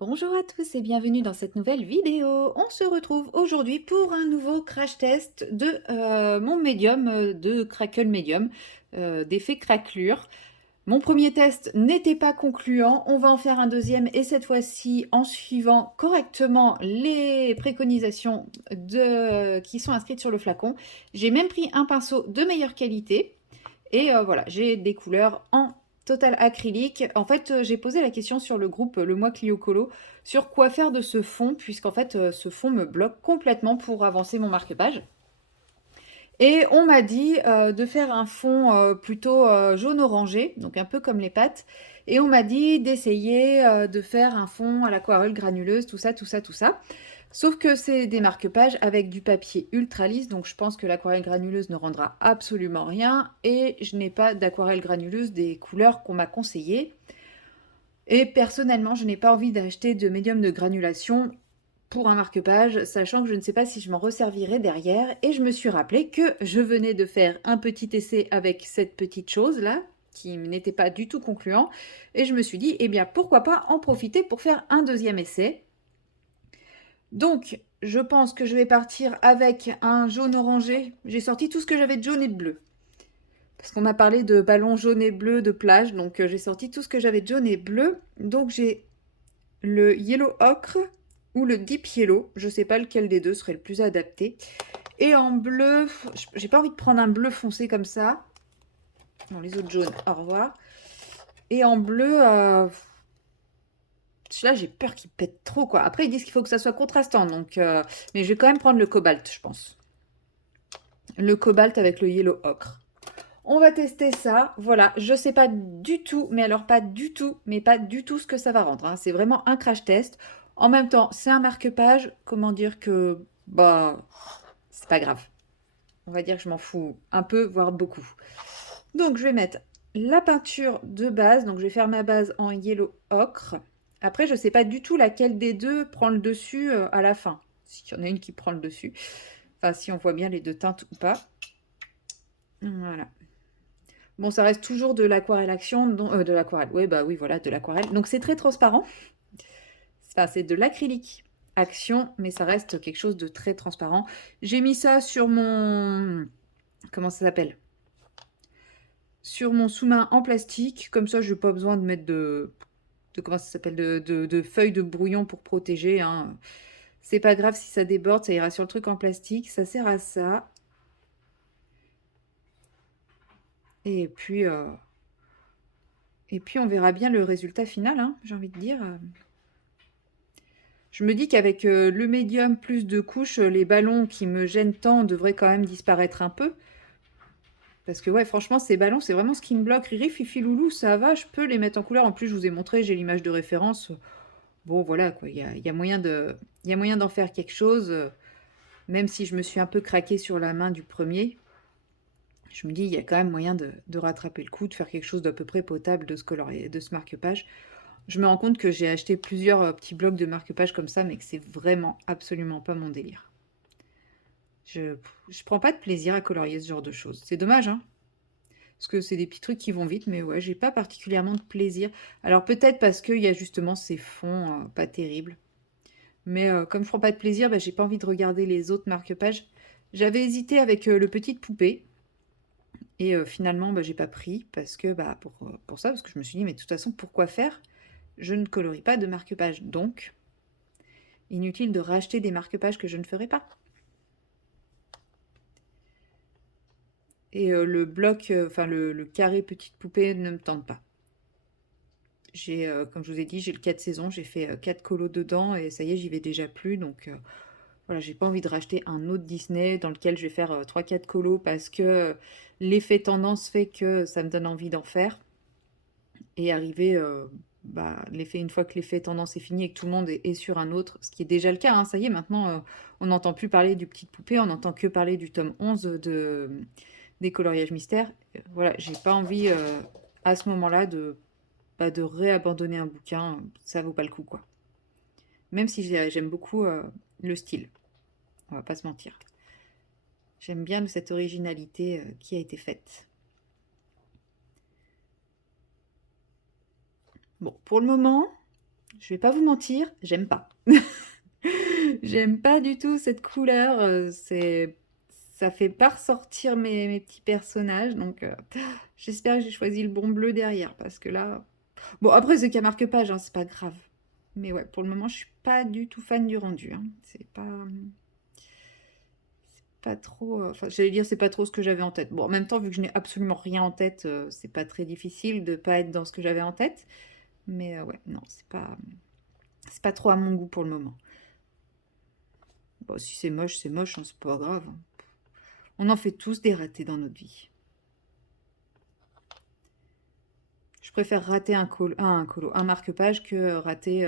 Bonjour à tous et bienvenue dans cette nouvelle vidéo. On se retrouve aujourd'hui pour un nouveau crash test de mon médium, de Crackle Medium, d'effet craquelure. Mon premier test n'était pas concluant, on va en faire un deuxième et cette fois-ci en suivant correctement les préconisations qui sont inscrites sur le flacon. J'ai même pris un pinceau de meilleure qualité et voilà, j'ai des couleurs en total acrylique. En fait, j'ai posé la question sur le groupe Le Mois Clio Colo sur quoi faire de ce fond, puisqu'en fait, ce fond me bloque complètement pour avancer mon marque-page. Et on m'a dit de faire un fond plutôt jaune-orangé, donc un peu comme les pâtes. Et on m'a dit d'essayer de faire un fond à l'aquarelle granuleuse, tout ça, tout ça, tout ça. Sauf que c'est des marque-pages avec du papier ultra lisse, donc je pense que l'aquarelle granuleuse ne rendra absolument rien. Et je n'ai pas d'aquarelle granuleuse des couleurs qu'on m'a conseillées. Et personnellement, je n'ai pas envie d'acheter de médium de granulation pour un marque-page, sachant que je ne sais pas si je m'en resservirai derrière. Et je me suis rappelé que je venais de faire un petit essai avec cette petite chose-là, qui n'était pas du tout concluant. Et je me suis dit, eh bien, pourquoi pas en profiter pour faire un deuxième essai. Donc, je pense que je vais partir avec un jaune orangé. J'ai sorti tout ce que j'avais de jaune et de bleu. Parce qu'on m'a parlé de ballons jaunes et bleus de plage, donc j'ai sorti tout ce que j'avais de jaune et bleu. Donc j'ai le yellow ocre ou le deep yellow. Je sais pas lequel des deux serait le plus adapté. Et en bleu, j'ai pas envie de prendre un bleu foncé comme ça. Non, les autres jaunes, au revoir. Et en bleu, là j'ai peur qu'il pète trop quoi. Après ils disent qu'il faut que ça soit contrastant, donc mais je vais quand même prendre le cobalt, je pense. Le cobalt avec le yellow ocre. On va tester ça. Voilà, je sais pas du tout, mais alors pas du tout, mais pas du tout ce que ça va rendre, hein. C'est vraiment un crash test. En même temps, c'est un marque-page. Comment dire que, bah, c'est pas grave. On va dire que je m'en fous un peu, voire beaucoup. Donc, je vais mettre la peinture de base. Donc, je vais faire ma base en yellow ocre. Après, je sais pas du tout laquelle des deux prend le dessus à la fin. S'il y en a une qui prend le dessus. Enfin, si on voit bien les deux teintes ou pas. Voilà. Bon, ça reste toujours de l'aquarelle action, de l'aquarelle. Oui, bah oui, voilà, de l'aquarelle. Donc c'est très transparent. Enfin, c'est de l'acrylique action, mais ça reste quelque chose de très transparent. J'ai mis ça sur mon... Comment ça s'appelle? Sur mon sous-main en plastique. Comme ça, je n'ai pas besoin de mettre comment ça s'appelle? De feuilles de brouillon pour protéger, hein. C'est pas grave si ça déborde, ça ira sur le truc en plastique. Ça sert à ça. Et puis, euh, et puis on verra bien le résultat final, hein, j'ai envie de dire. Je me dis qu'avec le médium plus de couches, les ballons qui me gênent tant devraient quand même disparaître un peu. Parce que ouais, franchement, ces ballons, c'est vraiment ce qui me bloque. Riri, Fifi, Loulou, ça va, je peux les mettre en couleur. En plus, je vous ai montré, j'ai l'image de référence. Bon, voilà, quoi, il y a moyen il y a moyen d'en faire quelque chose. Même si je me suis un peu craqué sur la main du premier, je me dis, il y a quand même moyen de rattraper le coup, de faire quelque chose d'à peu près potable de ce marque-page. Je me rends compte que j'ai acheté plusieurs petits blocs de marque-page comme ça, mais que c'est vraiment absolument pas mon délire. Je prends pas de plaisir à colorier ce genre de choses. C'est dommage, hein? Parce que c'est des petits trucs qui vont vite, mais ouais, j'ai pas particulièrement de plaisir. Alors peut-être parce qu'il y a justement ces fonds pas terribles. Mais comme je prends pas de plaisir, bah, j'ai pas envie de regarder les autres marque-pages. J'avais hésité avec le petite poupée. Et finalement, bah, j'ai pas pris parce que bah, pour ça, parce que je me suis dit, mais de toute façon, pourquoi faire? Je ne colorie pas de marque-page. Donc, inutile de racheter des marque-pages que je ne ferai pas. Et le bloc, enfin le carré petite poupée ne me tente pas. J'ai, comme je vous ai dit, j'ai le 4 saisons, j'ai fait 4 colos dedans et ça y est, j'y vais déjà plus. Donc voilà, j'ai pas envie de racheter un autre Disney dans lequel je vais faire 3-4 colos parce que l'effet tendance fait que ça me donne envie d'en faire. Et arriver, bah, une fois que l'effet tendance est fini et que tout le monde est sur un autre, ce qui est déjà le cas, hein, ça y est, maintenant on n'entend plus parler du Petite Poupée, on n'entend que parler du tome 11 des coloriages mystères. Voilà, j'ai pas envie à ce moment-là de réabandonner un bouquin, ça vaut pas le coup, quoi. Même si j'aime beaucoup le style, on va pas se mentir. J'aime bien cette originalité qui a été faite. Bon, pour le moment, Je vais pas vous mentir, j'aime pas. J'aime pas du tout cette couleur, ça fait pas ressortir mes petits personnages, donc j'espère que j'ai choisi le bon bleu derrière, parce que là... Bon, après, c'est qu'à marque-page, hein, c'est pas grave. Mais ouais, pour le moment, je suis pas du tout fan du rendu, hein. C'est pas trop... Enfin, j'allais dire, c'est pas trop ce que j'avais en tête. Bon, en même temps, vu que je n'ai absolument rien en tête, c'est pas très difficile de pas être dans ce que j'avais en tête. Mais ouais, non, c'est pas trop à mon goût pour le moment. Bon, si c'est moche, hein, c'est pas grave, hein. On en fait tous des ratés dans notre vie. Je préfère rater un marque-page que rater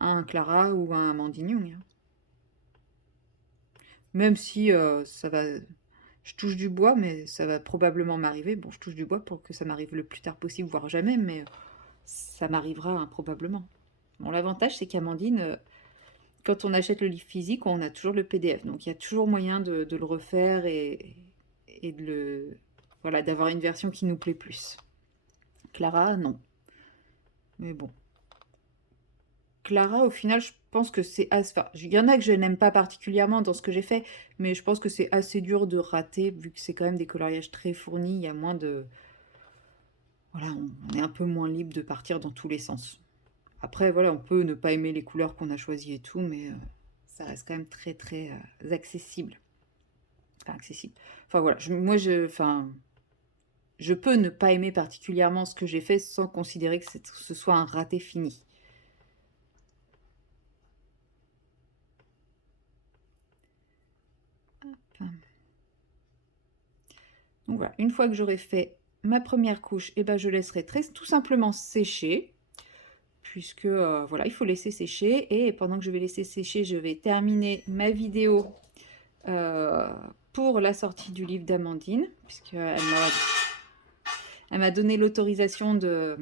un Clara ou un Amandine Young, hein. Même si ça va... Je touche du bois, mais ça va probablement m'arriver. Bon, je touche du bois pour que ça m'arrive le plus tard possible, voire jamais, mais ça m'arrivera hein, probablement. Bon, l'avantage, c'est qu'Amandine, quand on achète le livre physique, on a toujours le PDF. Donc, il y a toujours moyen de le refaire et de le... Voilà, d'avoir une version qui nous plaît plus. Clara, non. Mais bon. Clara, au final, je pense que c'est assez... Enfin, il y en a que je n'aime pas particulièrement dans ce que j'ai fait, mais je pense que c'est assez dur de rater, vu que c'est quand même des coloriages très fournis, il y a moins de... Voilà, on est un peu moins libre de partir dans tous les sens. Après, voilà, on peut ne pas aimer les couleurs qu'on a choisies et tout, mais ça reste quand même très, très accessible. Enfin, accessible. Enfin, voilà, enfin, je peux ne pas aimer particulièrement ce que j'ai fait sans considérer que ce soit un raté fini. Hop. Donc voilà, une fois que j'aurai fait ma première couche, et ben je laisserai tout simplement sécher, puisque voilà, il faut laisser sécher. Et pendant que je vais laisser sécher, je vais terminer ma vidéo pour la sortie du livre d'Amandine, puisqu'elle m'a donné l'autorisation de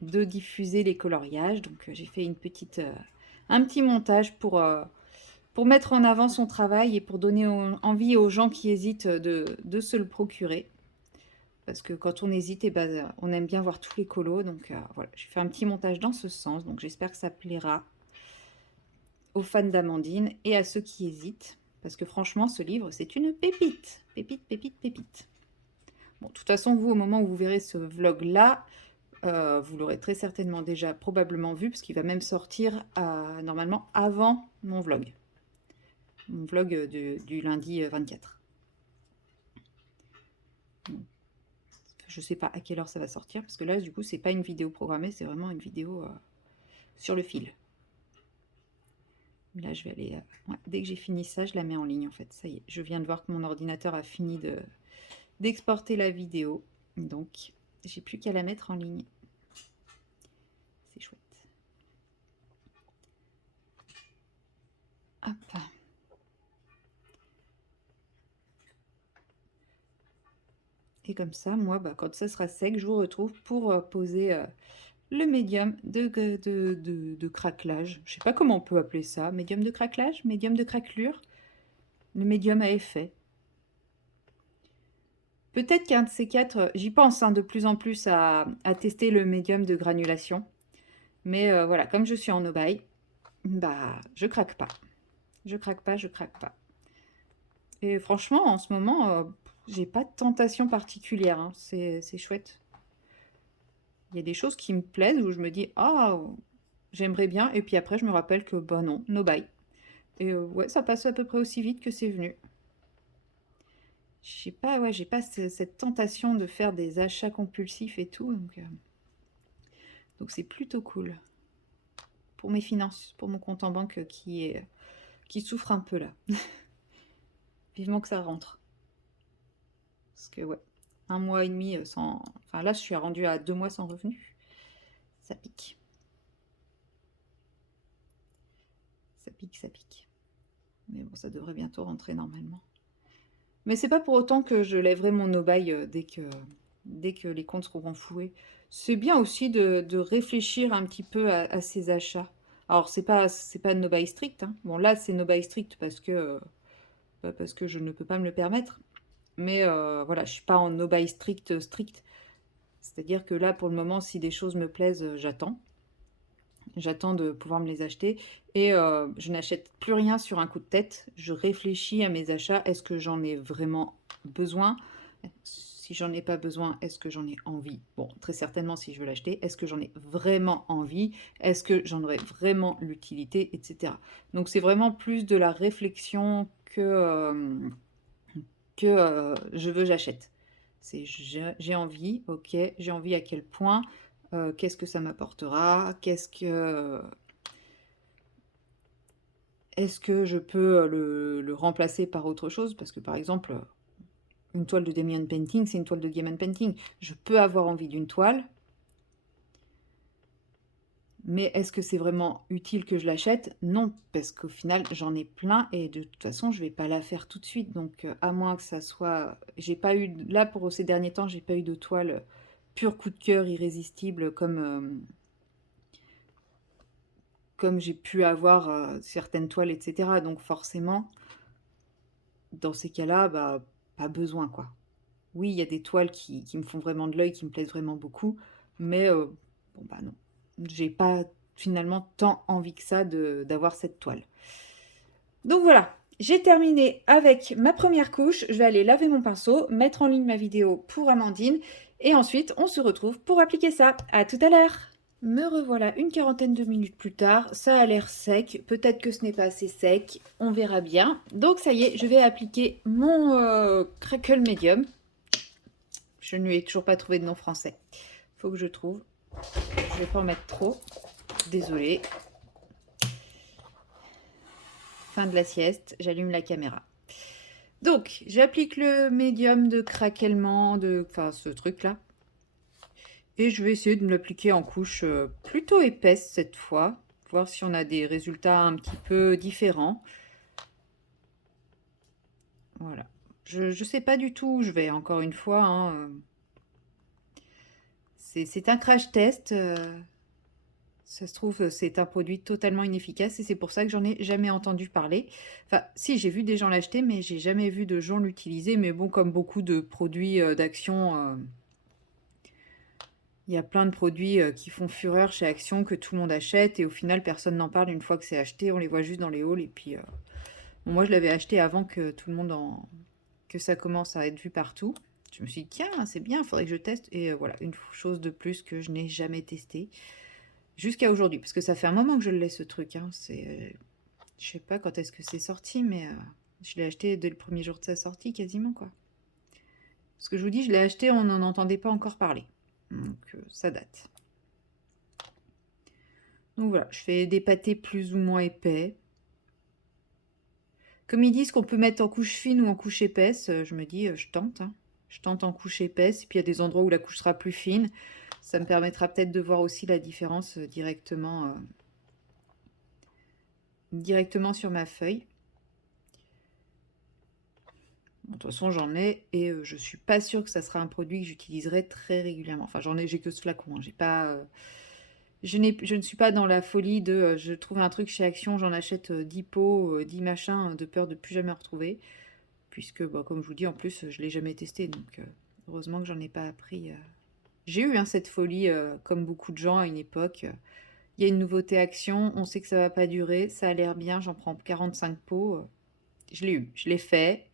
diffuser les coloriages. Donc j'ai fait un petit montage pour mettre en avant son travail et pour donner envie aux gens qui hésitent de se le procurer. Parce que quand on hésite, eh ben, on aime bien voir tous les colos. Donc voilà, j'ai fait un petit montage dans ce sens. Donc j'espère que ça plaira aux fans d'Amandine et à ceux qui hésitent. Parce que franchement, ce livre, c'est une pépite. Pépite, pépite, pépite. Bon, de toute façon, vous, au moment où vous verrez ce vlog-là, vous l'aurez très certainement déjà probablement vu, parce qu'il va même sortir normalement avant mon vlog. Mon vlog du lundi 24. Je sais pas à quelle heure ça va sortir, parce que là, du coup, c'est pas une vidéo programmée, c'est vraiment une vidéo sur le fil. Là, je vais aller... ouais, dès que j'ai fini ça, je la mets en ligne, en fait. Ça y est, je viens de voir que mon ordinateur a fini d'exporter la vidéo. Donc, j'ai plus qu'à la mettre en ligne. C'est chouette. Hop. Et comme ça, moi, bah, quand ça sera sec, je vous retrouve pour poser le médium de craquelage. Je sais pas comment on peut appeler ça. Médium de craquelage, médium de craquelure, le médium à effet. Peut-être qu'un de ces quatre, j'y pense hein, de plus en plus à tester le médium de granulation. Mais voilà, comme je suis en no-buy, bah, je craque pas. Je craque pas, je craque pas. Et franchement, en ce moment, j'ai pas de tentation particulière, hein. C'est chouette. Il y a des choses qui me plaisent où je me dis, ah, j'aimerais bien. Et puis après, je me rappelle que, bah non, no-buy. Et ouais, ça passe à peu près aussi vite que c'est venu. J'ai pas cette tentation de faire des achats compulsifs et tout. Donc c'est plutôt cool. Pour mes finances, pour mon compte en banque qui souffre un peu là. Vivement que ça rentre. Parce que ouais, un mois et demi sans... Enfin là, je suis rendue à 2 mois sans revenu. Ça pique. Ça pique, ça pique. Mais bon, ça devrait bientôt rentrer normalement. Mais c'est pas pour autant que je lèverai mon no-buy dès que les comptes seront renfloués. C'est bien aussi de réfléchir un petit peu à ses achats. Alors, c'est pas no-buy strict, hein. Bon, là, c'est no-buy strict parce que je ne peux pas me le permettre. Mais voilà, je suis pas en no-buy strict. C'est-à-dire que là, pour le moment, si des choses me plaisent, j'attends. J'attends de pouvoir me les acheter et je n'achète plus rien sur un coup de tête. Je réfléchis à mes achats. Est-ce que j'en ai vraiment besoin? Si j'en ai pas besoin, est-ce que j'en ai envie? Bon, très certainement si je veux l'acheter. Est-ce que j'en ai vraiment envie? Est-ce que j'en aurais vraiment l'utilité, etc. Donc c'est vraiment plus de la réflexion que je veux, j'achète. C'est j'ai envie, ok, j'ai envie à quel point, qu'est-ce que ça m'apportera, est-ce que je peux le remplacer par autre chose? Parce que par exemple, une toile de Diamond Painting, c'est une toile de Diamond Painting. Je peux avoir envie d'une toile, mais est-ce que c'est vraiment utile que je l'achète? Non, parce qu'au final, j'en ai plein et de toute façon, je vais pas la faire tout de suite. Donc, à moins que ça soit... J'ai pas eu... Là, pour ces derniers temps, j'ai pas eu de toile pur coup de cœur, irrésistible, comme j'ai pu avoir certaines toiles, etc. Donc, forcément, dans ces cas-là, bah, pas besoin, quoi. Oui, il y a des toiles qui me font vraiment de l'œil, qui me plaisent vraiment beaucoup, mais bon bah non, j'ai pas finalement tant envie que ça d'avoir cette toile. Donc voilà, j'ai terminé avec ma première couche, je vais aller laver mon pinceau, mettre en ligne ma vidéo pour Amandine, et ensuite on se retrouve pour appliquer ça. À tout à l'heure! Me revoilà une quarantaine de minutes plus tard, ça a l'air sec, peut-être que ce n'est pas assez sec, on verra bien. Donc ça y est, je vais appliquer mon Crackle Medium. Je ne lui ai toujours pas trouvé de nom français. Faut que je trouve. Je vais pas en mettre trop. Désolée. Fin de la sieste. J'allume la caméra. Donc, j'applique le médium de craquellement, enfin ce truc-là. Et je vais essayer de me l'appliquer en couche plutôt épaisse cette fois. Voir si on a des résultats un petit peu différents. Voilà. Je ne sais pas du tout où je vais, encore une fois. Hein. C'est un crash test. Ça se trouve, c'est un produit totalement inefficace et c'est pour ça que j'en ai jamais entendu parler. Enfin, si, j'ai vu des gens l'acheter, mais j'ai jamais vu de gens l'utiliser. Mais bon, comme beaucoup de produits d'Action, il y a plein de produits qui font fureur chez Action que tout le monde achète et au final, personne n'en parle une fois que c'est acheté. On les voit juste dans les hauls et puis... Bon, moi, je l'avais acheté avant que tout le monde que ça commence à être vu partout. Je me suis dit, tiens, c'est bien, il faudrait que je teste. Et voilà, une chose de plus que je n'ai jamais testé. Jusqu'à aujourd'hui, parce que ça fait un moment que je l'ai ce truc. Hein. Je sais pas quand est-ce que c'est sorti, mais je l'ai acheté dès le premier jour de sa sortie, quasiment quoi. Ce que je vous dis, je l'ai acheté, on n'en entendait pas encore parler. Donc ça date. Donc voilà, je fais des pâtés plus ou moins épais. Comme ils disent qu'on peut mettre en couche fine ou en couche épaisse, je me dis, je tente. Hein. Je tente en couche épaisse, et puis il y a des endroits où la couche sera plus fine. Ça me permettra peut-être de voir aussi la différence directement sur ma feuille. De toute façon, j'en ai et je suis pas sûre que ça sera un produit que j'utiliserai très régulièrement. Enfin, j'ai que ce flacon. Hein. J'ai pas, je ne suis pas dans la folie de je trouve un truc chez Action, j'en achète 10 pots, 10 machins, de peur de plus jamais en retrouver. Puisque, bah, comme je vous dis, en plus, je l'ai jamais testé. Donc, heureusement que j'en ai pas appris. J'ai eu hein, cette folie, comme beaucoup de gens à une époque. Il y a une nouveauté Action, on sait que ça va pas durer, ça a l'air bien, j'en prends 45 pots. Je l'ai eu, je l'ai fait.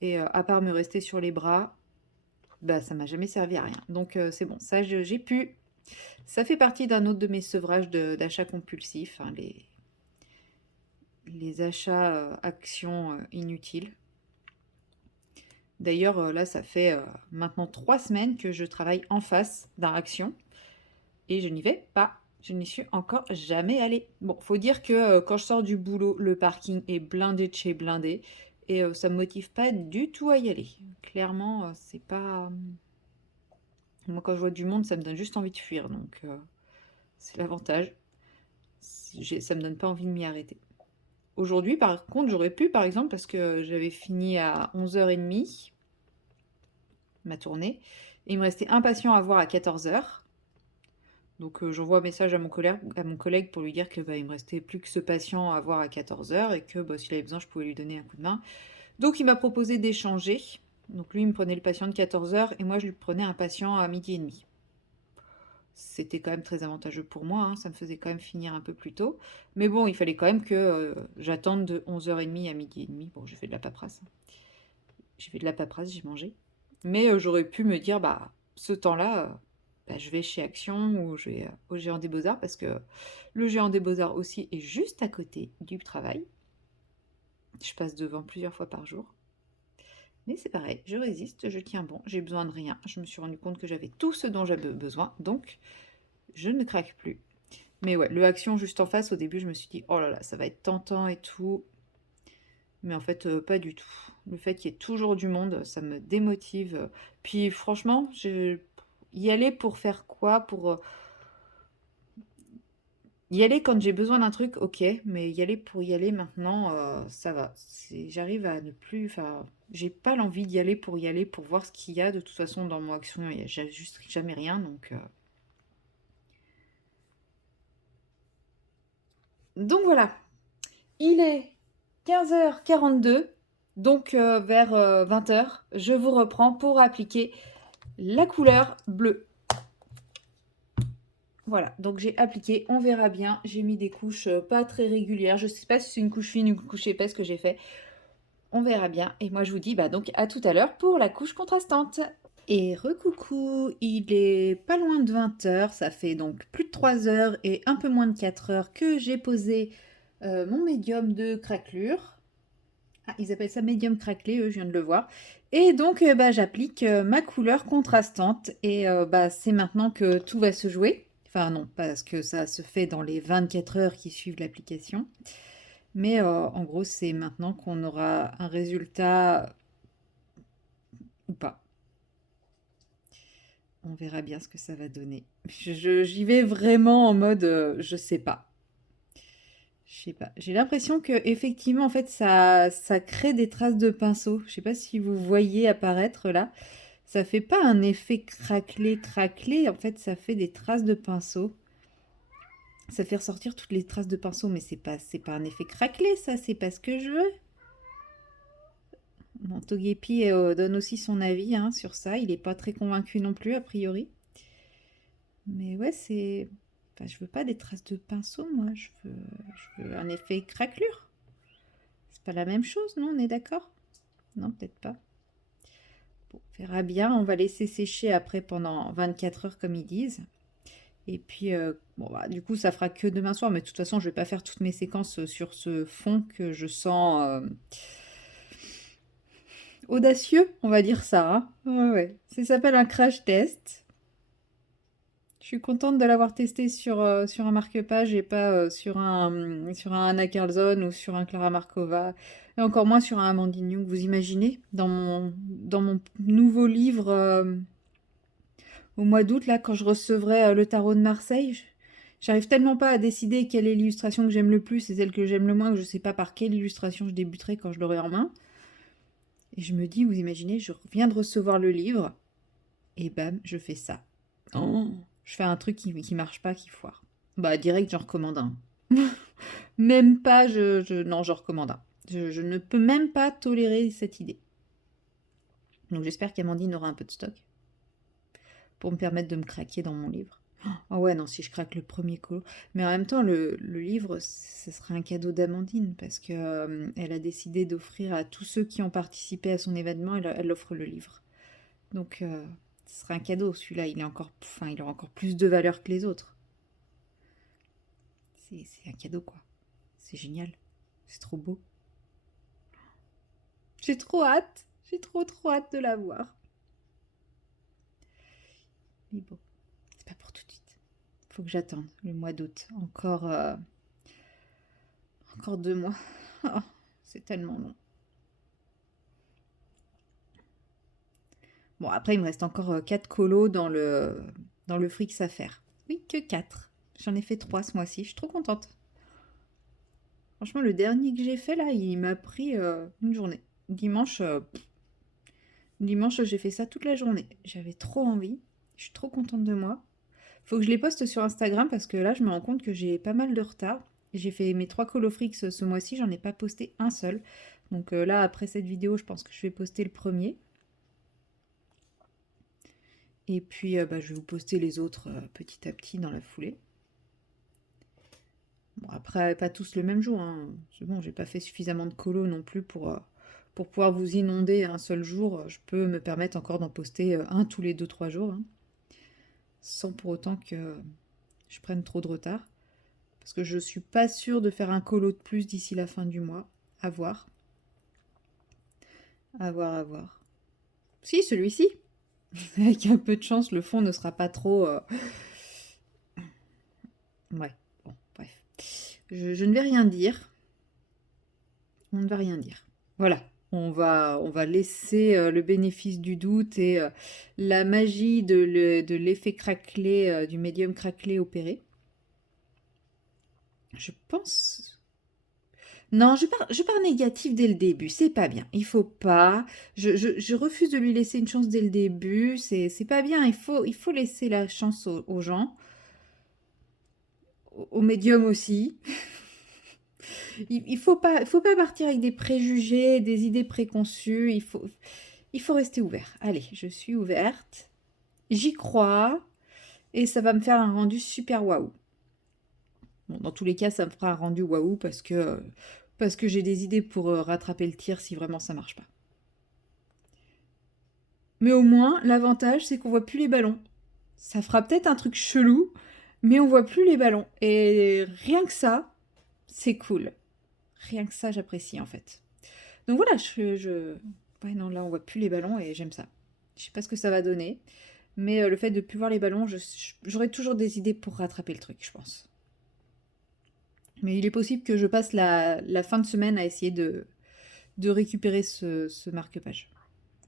Et à part me rester sur les bras, bah, ça m'a jamais servi à rien. Donc c'est bon, ça j'ai pu. Ça fait partie d'un autre de mes sevrages d'achats compulsifs, hein, les achats actions inutiles. D'ailleurs, là, ça fait maintenant 3 semaines que je travaille en face d'un Action et je n'y vais pas. Je n'y suis encore jamais allée. Bon, faut dire que quand je sors du boulot, le parking est blindé de chez blindé. Et ça me motive pas du tout à y aller. Clairement, c'est pas... Moi, quand je vois du monde, ça me donne juste envie de fuir. Donc, c'est l'avantage. Ça me donne pas envie de m'y arrêter. Aujourd'hui, par contre, j'aurais pu, par exemple, parce que j'avais fini à 11h30 ma tournée. Et il me restait un patient à voir à 14h. Donc, j'envoie un message à mon collègue pour lui dire que il me restait plus que ce patient à voir à 14h et que s'il avait besoin, je pouvais lui donner un coup de main. Donc, il m'a proposé d'échanger. Donc, lui, il me prenait le patient de 14h et moi, je lui prenais un patient à 12h30. c'était quand même très avantageux pour moi, hein, ça me faisait quand même finir un peu plus tôt. Mais bon, il fallait quand même que j'attende de 11h30 à midi et demi. Bon, j'ai fait de la paperasse, hein. J'ai fait de la paperasse, j'ai mangé. Mais j'aurais pu me dire, bah, ce temps-là, bah, je vais chez Action ou je vais au Géant des Beaux-Arts parce que le Géant des Beaux-Arts aussi est juste à côté du travail. Je passe devant plusieurs fois par jour. Mais c'est pareil, je résiste, je tiens bon, j'ai besoin de rien. Je me suis rendu compte que j'avais tout ce dont j'avais besoin, donc je ne craque plus. Mais ouais, le Action juste en face, au début, je me suis dit, oh là là, ça va être tentant et tout. Mais en fait, pas du tout. Le fait qu'il y ait toujours du monde, ça me démotive. Puis franchement, y aller pour faire quoi? Pour y aller quand j'ai besoin d'un truc, ok, mais y aller pour y aller maintenant, ça va. J'arrive à ne plus. Enfin, j'ai pas l'envie d'y aller pour y aller, pour voir ce qu'il y a. De toute façon, dans mon Action, il n'y a juste jamais rien. Donc voilà. Il est 15h42, donc vers 20h, je vous reprends pour appliquer la couleur bleue. Voilà, donc j'ai appliqué, on verra bien. J'ai mis des couches pas très régulières. Je sais pas si c'est une couche fine ou une couche épaisse que j'ai fait. On verra bien. Et moi je vous dis bah donc à tout à l'heure pour la couche contrastante. Et recoucou, il est pas loin de 20h, ça fait donc plus de 3 heures et un peu moins de 4 heures que j'ai posé mon médium de craquelure. Ah, ils appellent ça médium craquelé, eux, je viens de le voir. Et donc, bah, j'applique ma couleur contrastante. Et bah, c'est maintenant que tout va se jouer. Enfin, non, parce que ça se fait dans les 24 heures qui suivent l'application. Mais en gros, c'est maintenant qu'on aura un résultat ou pas. On verra bien ce que ça va donner. J'y vais vraiment en mode je sais pas. Je sais pas. J'ai l'impression que effectivement, en fait, ça crée des traces de pinceau. Je sais pas si vous voyez apparaître là. Ça fait pas un effet craquelé, craquelé. En fait, ça fait des traces de pinceau. Ça fait ressortir toutes les traces de pinceau, mais c'est pas un effet craquelé, ça. C'est pas ce que je veux. Bon, Togepi donne aussi son avis hein, sur ça. Il est pas très convaincu non plus, a priori. Mais ouais, c'est. Enfin, je veux pas des traces de pinceau, moi. Je veux un effet craquelure. C'est pas la même chose, non? On est d'accord? Non, peut-être pas. Bon, on verra bien. On va laisser sécher après pendant 24 heures, comme ils disent. Et puis, bon, bah, du coup, ça fera que demain soir. Mais de toute façon, je vais pas faire toutes mes séquences sur ce fond que je sens audacieux, on va dire ça. Hein. Ouais, ouais. Ça s'appelle un crash test. Je suis contente de l'avoir testé sur un marque-page et pas sur un Anna Carlson ou sur un Clara Markova. Et encore moins sur un Amandine Young. Vous imaginez, dans mon nouveau livre au mois d'août, là, quand je recevrai le tarot de Marseille, j'arrive tellement pas à décider quelle est l'illustration que j'aime le plus et celle que j'aime le moins que je sais pas par quelle illustration je débuterai quand je l'aurai en main. Et je me dis, vous imaginez, je viens de recevoir le livre et bam, je fais ça. Oh. Je fais un truc qui marche pas, qui foire. Bah, direct, j'en recommande un. Même pas, non, j'en recommande un. Je ne peux même pas tolérer cette idée. Donc j'espère qu'Amandine aura un peu de stock pour me permettre de me craquer dans mon livre. Oh ouais, non, si je craque le premier colo. Mais en même temps, le livre, ce serait un cadeau d'Amandine parce que elle a décidé d'offrir à tous ceux qui ont participé à son événement, elle offre le livre. Donc, ce serait un cadeau. Celui-là, il aura encore plus de valeur que les autres. C'est un cadeau, quoi. C'est génial. C'est trop beau. J'ai trop hâte. J'ai trop hâte de la voir. Mais bon, c'est pas pour tout de suite. Faut que j'attende le mois d'août. Encore 2 mois. Oh, c'est tellement long. Bon, après, il me reste encore 4 colos dans le Frix à faire. Oui, que 4. J'en ai fait 3 ce mois-ci. Je suis trop contente. Franchement, le dernier que j'ai fait, là, il m'a pris une journée. Dimanche, j'ai fait ça toute la journée. J'avais trop envie. Je suis trop contente de moi. Faut que je les poste sur Instagram parce que là, je me rends compte que j'ai pas mal de retard. J'ai fait mes 3 colofrix ce mois-ci, j'en ai pas posté un seul. Donc là, après cette vidéo, je pense que je vais poster le premier. Et puis, bah, je vais vous poster les autres petit à petit dans la foulée. Bon, après, pas tous le même jour, hein. C'est bon, j'ai pas fait suffisamment de colo non plus pour pouvoir vous inonder un seul jour. Je peux me permettre encore d'en poster un tous les 2-3 jours, hein, sans pour autant que je prenne trop de retard. Parce que je suis pas sûre de faire un colo de plus d'ici la fin du mois. À voir. À voir, à voir. Si, celui-ci. Avec un peu de chance, le fond ne sera pas trop... Ouais, bon, bref. Je ne vais rien dire. On ne va rien dire. Voilà. On va laisser le bénéfice du doute et la magie de l'effet craquelé, du médium craquelé opérer. Je pense. Non, je pars négatif dès le début. C'est pas bien. Il faut pas. Je refuse de lui laisser une chance dès le début. C'est pas bien. Il faut laisser la chance aux gens, aux médiums aussi. Faut pas partir avec des préjugés, des idées préconçues. Il faut rester ouvert. Allez, je suis ouverte. J'y crois. Et ça va me faire un rendu super waouh. Bon, dans tous les cas, ça me fera un rendu waouh parce que j'ai des idées pour rattraper le tir si vraiment ça marche pas. Mais au moins, l'avantage, c'est qu'on voit plus les ballons. Ça fera peut-être un truc chelou, mais on voit plus les ballons. Et rien que ça, c'est cool. Rien que ça, j'apprécie en fait. Donc voilà, Ouais, non, là, on voit plus les ballons et j'aime ça. Je sais pas ce que ça va donner, mais le fait de plus voir les ballons, j'aurai toujours des idées pour rattraper le truc, je pense. Mais il est possible que je passe la fin de semaine à essayer de récupérer ce marque-page.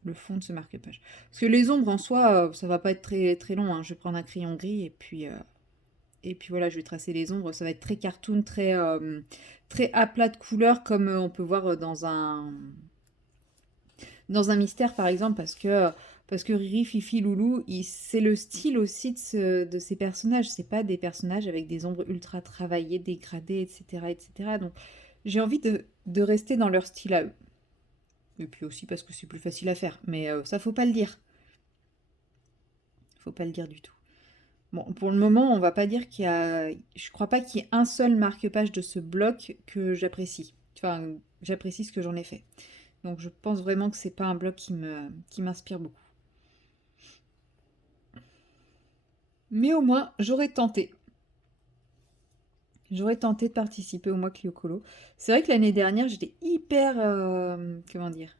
Le fond de ce marque-page. Parce que les ombres en soi, ça va pas être très, très long, hein. Je vais prendre un crayon gris et puis voilà, je vais tracer les ombres. Ça va être très cartoon, très aplat de couleurs comme on peut voir dans un mystère par exemple, parce que Riri, Fifi, Loulou, c'est le style aussi de ces personnages. C'est pas des personnages avec des ombres ultra travaillées, dégradées, etc. etc. Donc j'ai envie de rester dans leur style à eux. Et puis aussi parce que c'est plus facile à faire. Mais ça, faut pas le dire. Faut pas le dire du tout. Bon, pour le moment, on va pas dire qu'il y a... Je crois pas qu'il y ait un seul marque-page de ce bloc que j'apprécie. Enfin, j'apprécie ce que j'en ai fait. Donc je pense vraiment que c'est pas un bloc qui m'inspire beaucoup. Mais au moins, j'aurais tenté. J'aurais tenté de participer au mois Clio Colo. C'est vrai que l'année dernière, j'étais hyper... comment dire?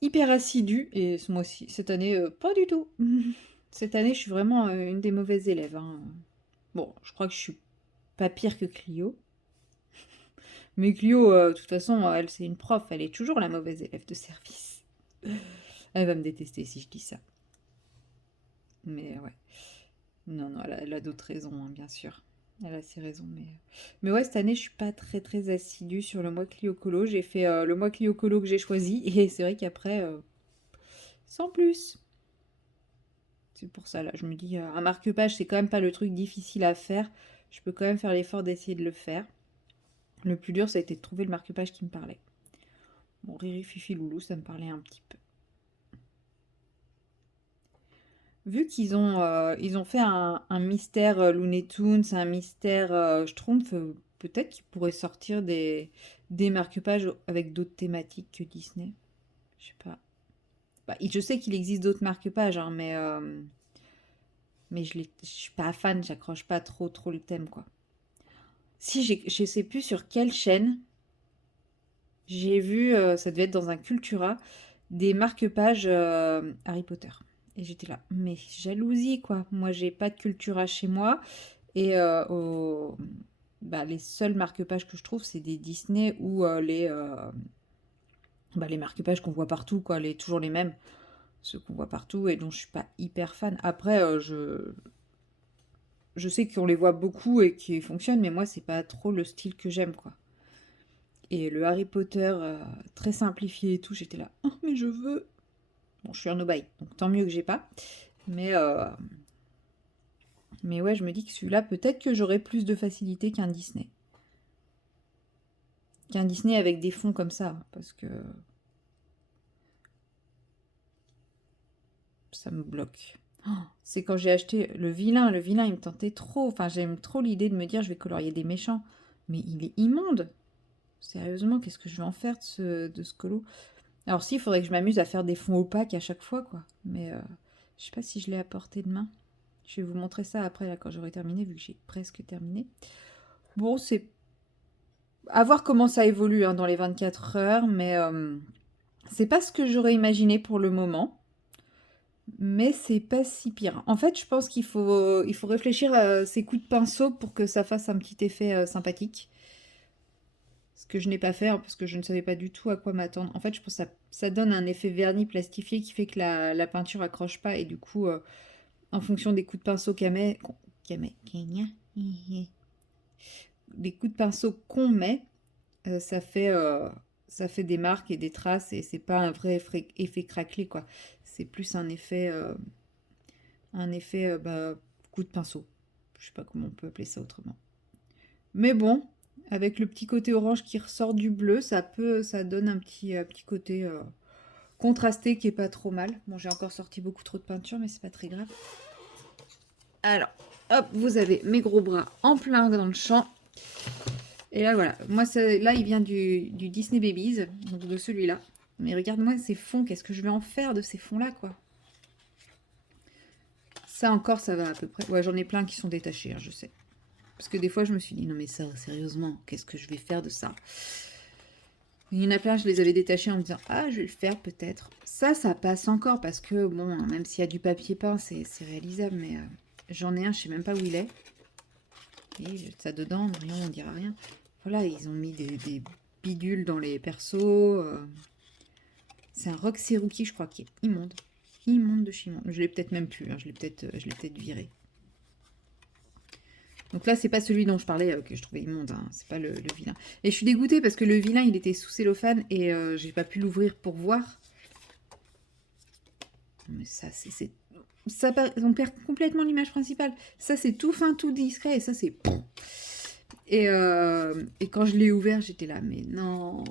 Hyper assidue. Et ce mois-ci, cette année, pas du tout. Cette année, je suis vraiment une des mauvaises élèves, hein. Bon, je crois que je suis pas pire que Clio. Mais Clio, de toute façon, elle, c'est une prof. Elle est toujours la mauvaise élève de service. Elle va me détester si je dis ça. Mais ouais. Non, non, elle a d'autres raisons, hein, bien sûr. Elle a ses raisons, mais ouais, cette année, je suis pas très très assidue sur le mois Clio Colo. J'ai fait le mois Clio Colo que j'ai choisi, et c'est vrai qu'après, sans plus. C'est pour ça, là, je me dis, un marque-page, c'est quand même pas le truc difficile à faire. Je peux quand même faire l'effort d'essayer de le faire. Le plus dur, ça a été de trouver le marque-page qui me parlait. Bon, Riri, Fifi, Loulou, ça me parlait un petit peu. Vu ils ont fait un mystère Looney Tunes, un mystère Schtroumpf, peut-être qu'ils pourraient sortir des marque-pages avec d'autres thématiques que Disney. Je sais pas. Bah, je sais qu'il existe d'autres marque-pages, hein, mais je suis pas fan, j'accroche pas trop le thème, quoi. Si, je sais plus sur quelle chaîne, j'ai vu, ça devait être dans un Cultura, des marque-pages Harry Potter. Et j'étais là, mais jalousie quoi. Moi j'ai pas de Cultura chez moi. Et bah, les seuls marque-pages que je trouve, c'est des Disney ou les marque-pages qu'on voit partout, quoi, toujours les mêmes. Ceux qu'on voit partout et dont je suis pas hyper fan. Après, je sais qu'on les voit beaucoup et qu'ils fonctionnent, mais moi c'est pas trop le style que j'aime, quoi. Et le Harry Potter très simplifié et tout, j'étais là, oh, mais je veux. Bon, je suis un no-buy, donc tant mieux que j'ai pas. Mais, euh, mais ouais, je me dis que celui-là, peut-être que j'aurais plus de facilité qu'un Disney. Qu'un Disney avec des fonds comme ça. Parce que. Ça me bloque. Oh, c'est quand j'ai acheté le vilain. Le vilain, il me tentait trop. Enfin, j'aime trop l'idée de me dire, je vais colorier des méchants. Mais il est immonde. Sérieusement, qu'est-ce que je vais en faire de ce colo? Alors si, il faudrait que je m'amuse à faire des fonds opaques à chaque fois, quoi. Mais je sais pas si je l'ai à portée de main. Je vais vous montrer ça après, là, quand j'aurai terminé, vu que j'ai presque terminé. Bon, c'est... À voir comment ça évolue hein, dans les 24 heures, mais c'est pas ce que j'aurais imaginé pour le moment. Mais c'est pas si pire. En fait, je pense qu'il faut réfléchir à ces coups de pinceau pour que ça fasse un petit effet sympathique. Ce que je n'ai pas fait, hein, parce que je ne savais pas du tout à quoi m'attendre. En fait, je pense que ça donne un effet vernis plastifié qui fait que la peinture accroche pas. Et du coup, en fonction des coups de pinceau des coups de pinceau qu'on met, ça fait des marques et des traces. Et c'est pas un vrai effet craquelé, quoi. C'est plus un effet, coup de pinceau. Je sais pas comment on peut appeler ça autrement. Mais bon, avec le petit côté orange qui ressort du bleu, ça donne un petit côté contrasté qui est pas trop mal. Bon, j'ai encore sorti beaucoup trop de peinture, mais c'est pas très grave. Alors, hop, vous avez mes gros bras en plein dans le champ. Et là, voilà. Moi, là, il vient du Disney Babies, donc de celui-là. Mais regarde-moi ces fonds, qu'est-ce que je vais en faire de ces fonds-là, quoi. Ça encore, ça va à peu près. Ouais, j'en ai plein qui sont détachés, hein, je sais. Parce que des fois, je me suis dit, non mais ça, sérieusement, qu'est-ce que je vais faire de ça? Il y en a plein, je les avais détachés en me disant, ah, je vais le faire peut-être. Ça passe encore parce que, bon, même s'il y a du papier peint, c'est réalisable, mais j'en ai un, je sais même pas où il est. Et ça dedans, rien, on dira rien. Voilà, ils ont mis des bidules dans les persos. C'est un Roxy Rookie, je crois, qui est immonde. Immonde de chez immonde. Je l'ai peut-être même plus, hein, je l'ai peut-être viré. Donc là, c'est pas celui dont je parlais que je trouvais immonde, hein. C'est pas le vilain. Et je suis dégoûtée parce que le vilain, il était sous cellophane et j'ai pas pu l'ouvrir pour voir. Mais ça, on perd complètement l'image principale. Ça, c'est tout fin, tout discret et ça, c'est... Et quand je l'ai ouvert, j'étais là, mais non...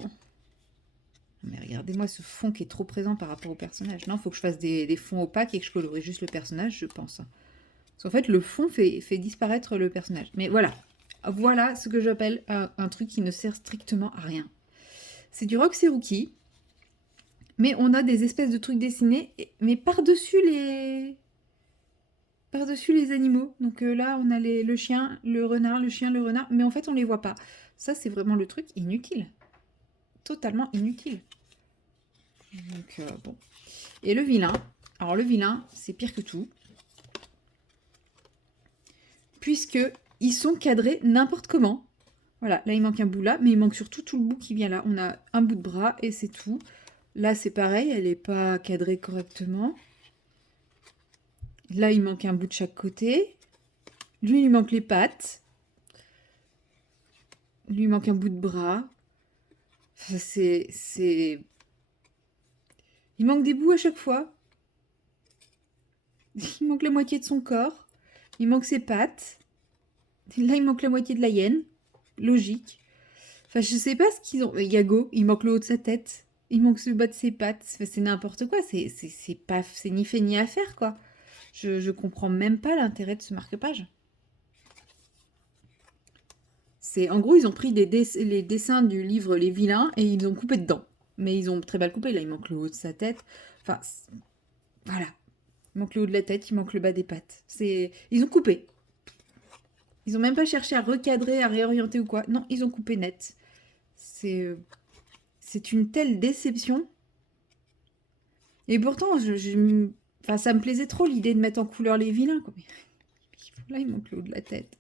Mais regardez-moi ce fond qui est trop présent par rapport au personnage. Non, il faut que je fasse des fonds opaques et que je colorie juste le personnage, je pense. Parce qu'en fait, le fond fait disparaître le personnage. Mais voilà. Voilà ce que j'appelle un truc qui ne sert strictement à rien. C'est du Roxy Rookie. Mais on a des espèces de trucs dessinés, mais par-dessus les animaux. Donc là, on a le chien, le renard, le chien, le renard. Mais en fait, on les voit pas. Ça, c'est vraiment le truc inutile. Totalement inutile. Donc, bon. Et le vilain. Alors, le vilain, c'est pire que tout. Puisque ils sont cadrés n'importe comment. Voilà, là il manque un bout là, mais il manque surtout tout le bout qui vient là. On a un bout de bras et c'est tout. Là c'est pareil, elle n'est pas cadrée correctement. Là il manque un bout de chaque côté. Lui il manque les pattes. Lui il manque un bout de bras. Enfin, c'est... Il manque des bouts à chaque fois. Il manque la moitié de son corps. Il manque ses pattes. Là, il manque la moitié de la hyène. Logique. Enfin, je sais pas ce qu'ils ont. Yago, il manque le haut de sa tête. Il manque le bas de ses pattes. C'est n'importe quoi. C'est ni fait ni à faire, quoi. Je comprends même pas l'intérêt de ce marque-page. En gros, ils ont pris les dessins du livre Les Vilains et ils ont coupé dedans. Mais ils ont très mal coupé. Là, il manque le haut de sa tête. Enfin, voilà. Il manque le haut de la tête, il manque le bas des pattes. Ils ont coupé. Ils ont même pas cherché à recadrer, à réorienter ou quoi. Non, ils ont coupé net. C'est une telle déception. Et pourtant, enfin, ça me plaisait trop l'idée de mettre en couleur les vilains, quoi. Là, il manque le haut de la tête.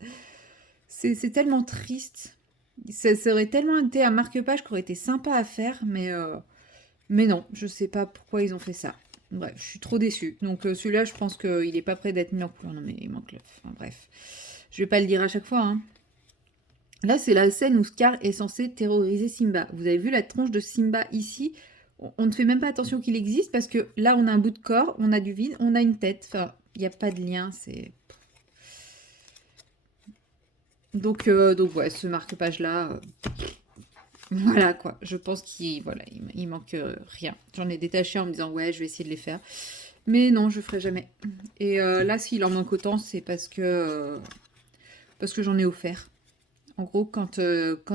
C'est tellement triste. Ça aurait tellement été un marque-page qui aurait été sympa à faire, mais non, je sais pas pourquoi ils ont fait ça. Bref, je suis trop déçue. Donc celui-là, je pense qu'il est pas prêt d'être mis en couleur. Non mais il manque le... Enfin, bref. Je vais pas le dire à chaque fois, hein. Là, c'est la scène où Scar est censé terroriser Simba. Vous avez vu la tronche de Simba ici? On ne fait même pas attention qu'il existe parce que là, on a un bout de corps, on a du vide, on a une tête. Enfin, il n'y a pas de lien, c'est... Donc ouais, ce marque-page-là... Voilà, quoi. Je pense qu'il manque rien. J'en ai détaché en me disant, ouais, je vais essayer de les faire. Mais non, je ferai jamais. Et là, s'il en manque autant, c'est parce que j'en ai offert. En gros, quand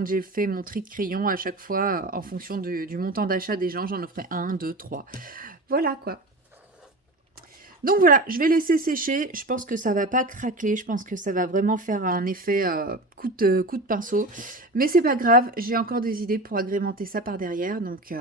j'ai fait mon tri de crayon, à chaque fois, en fonction du montant d'achat des gens, j'en offrais un, deux, trois. Voilà quoi. Donc voilà, je vais laisser sécher. Je pense que ça va pas craquer. Je pense que ça va vraiment faire un effet coup de pinceau. Mais c'est pas grave, j'ai encore des idées pour agrémenter ça par derrière. Donc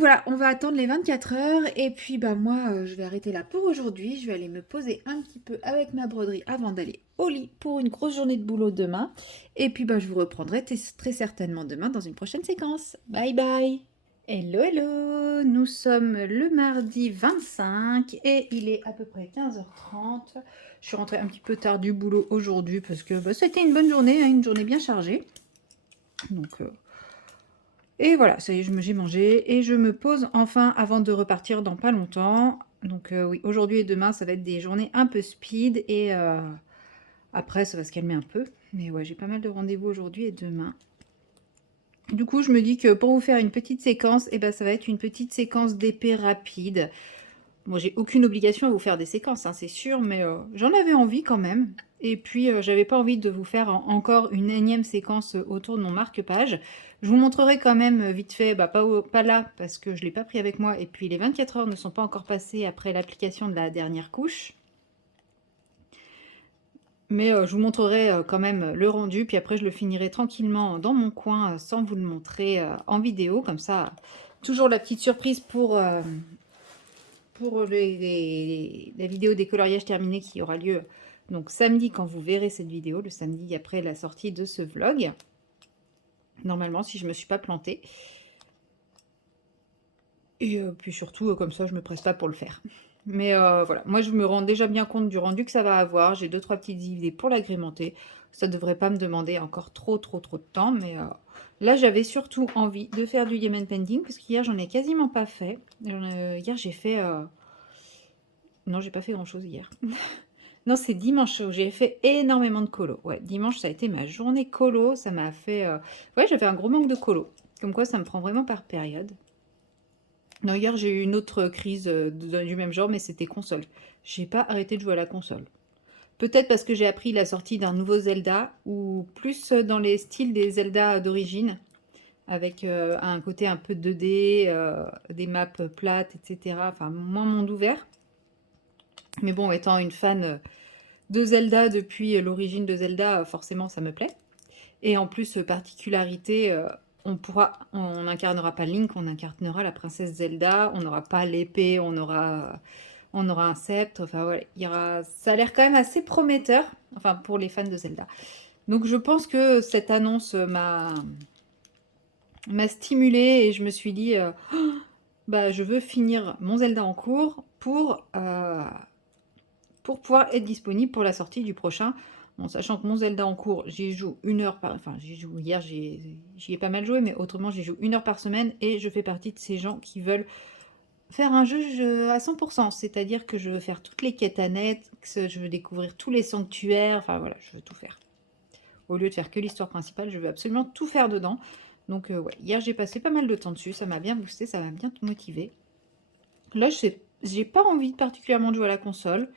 voilà, on va attendre les 24 heures. Et puis bah moi, je vais arrêter là pour aujourd'hui. Je vais aller me poser un petit peu avec ma broderie avant d'aller au lit pour une grosse journée de boulot demain. Et puis bah je vous reprendrai très certainement demain dans une prochaine séquence. Bye bye. Hello, hello, nous sommes le mardi 25 et il est à peu près 15h30. Je suis rentrée un petit peu tard du boulot aujourd'hui parce que bah, c'était une bonne journée, hein, une journée bien chargée. Et voilà, ça y est, j'ai mangé et je me pose enfin avant de repartir dans pas longtemps. Donc oui, aujourd'hui et demain, ça va être des journées un peu speed et après, ça va se calmer un peu. Mais ouais, j'ai pas mal de rendez-vous aujourd'hui et demain. Du coup, je me dis que pour vous faire une petite séquence, eh ben, ça va être une petite séquence d'épée rapide. Moi, j'ai aucune obligation à vous faire des séquences, hein, c'est sûr, mais j'en avais envie quand même. Et puis, j'avais pas envie de vous faire encore une énième séquence autour de mon marque-page. Je vous montrerai quand même vite fait, bah, pas là, parce que je l'ai pas pris avec moi. Et puis, les 24 heures ne sont pas encore passées après l'application de la dernière couche. Mais je vous montrerai quand même le rendu, puis après je le finirai tranquillement dans mon coin sans vous le montrer en vidéo, comme ça, toujours la petite surprise pour la vidéo des coloriages terminés qui aura lieu donc samedi quand vous verrez cette vidéo, le samedi après la sortie de ce vlog. Normalement, si je ne me suis pas plantée. Et puis surtout, comme ça, je me presse pas pour le faire. Mais voilà, moi je me rends déjà bien compte du rendu que ça va avoir. J'ai 2-3 petites idées pour l'agrémenter. Ça ne devrait pas me demander encore trop de temps. Mais là, j'avais surtout envie de faire du diamond painting parce qu'hier, j'en ai quasiment pas fait. Hier, j'ai fait... Non, j'ai pas fait grand-chose hier. Non, c'est dimanche où j'ai fait énormément de colo. Ouais, dimanche, ça a été ma journée colo. Ça m'a fait... Ouais, j'avais un gros manque de colo. Comme quoi, ça me prend vraiment par période. Non, hier, j'ai eu une autre crise du même genre, mais c'était console. J'ai pas arrêté de jouer à la console. Peut-être parce que j'ai appris la sortie d'un nouveau Zelda, ou plus dans les styles des Zelda d'origine, avec un côté un peu 2D, des maps plates, etc. Enfin, moins monde ouvert. Mais bon, étant une fan de Zelda depuis l'origine de Zelda, forcément, ça me plaît. Et en plus, particularité, on n'incarnera pas Link, on incarnera la princesse Zelda, on n'aura pas l'épée, on aura un sceptre, enfin voilà, ça a l'air quand même assez prometteur, enfin pour les fans de Zelda. Donc je pense que cette annonce m'a stimulée et je me suis dit, oh, bah je veux finir mon Zelda en cours pour pouvoir être disponible pour la sortie du prochain. Bon, sachant que mon Zelda en cours, j'y joue 1 heure par... Enfin, j'y joue hier, j'y ai pas mal joué, mais autrement, j'y joue 1 heure par semaine et je fais partie de ces gens qui veulent faire un jeu à 100%. C'est-à-dire que je veux faire toutes les quêtes annexes, je veux découvrir tous les sanctuaires, enfin voilà, je veux tout faire. Au lieu de faire que l'histoire principale, je veux absolument tout faire dedans. Donc ouais, hier j'ai passé pas mal de temps dessus, ça m'a bien boosté, ça m'a bien motivé. Là, j'ai pas envie particulièrement de jouer à la console.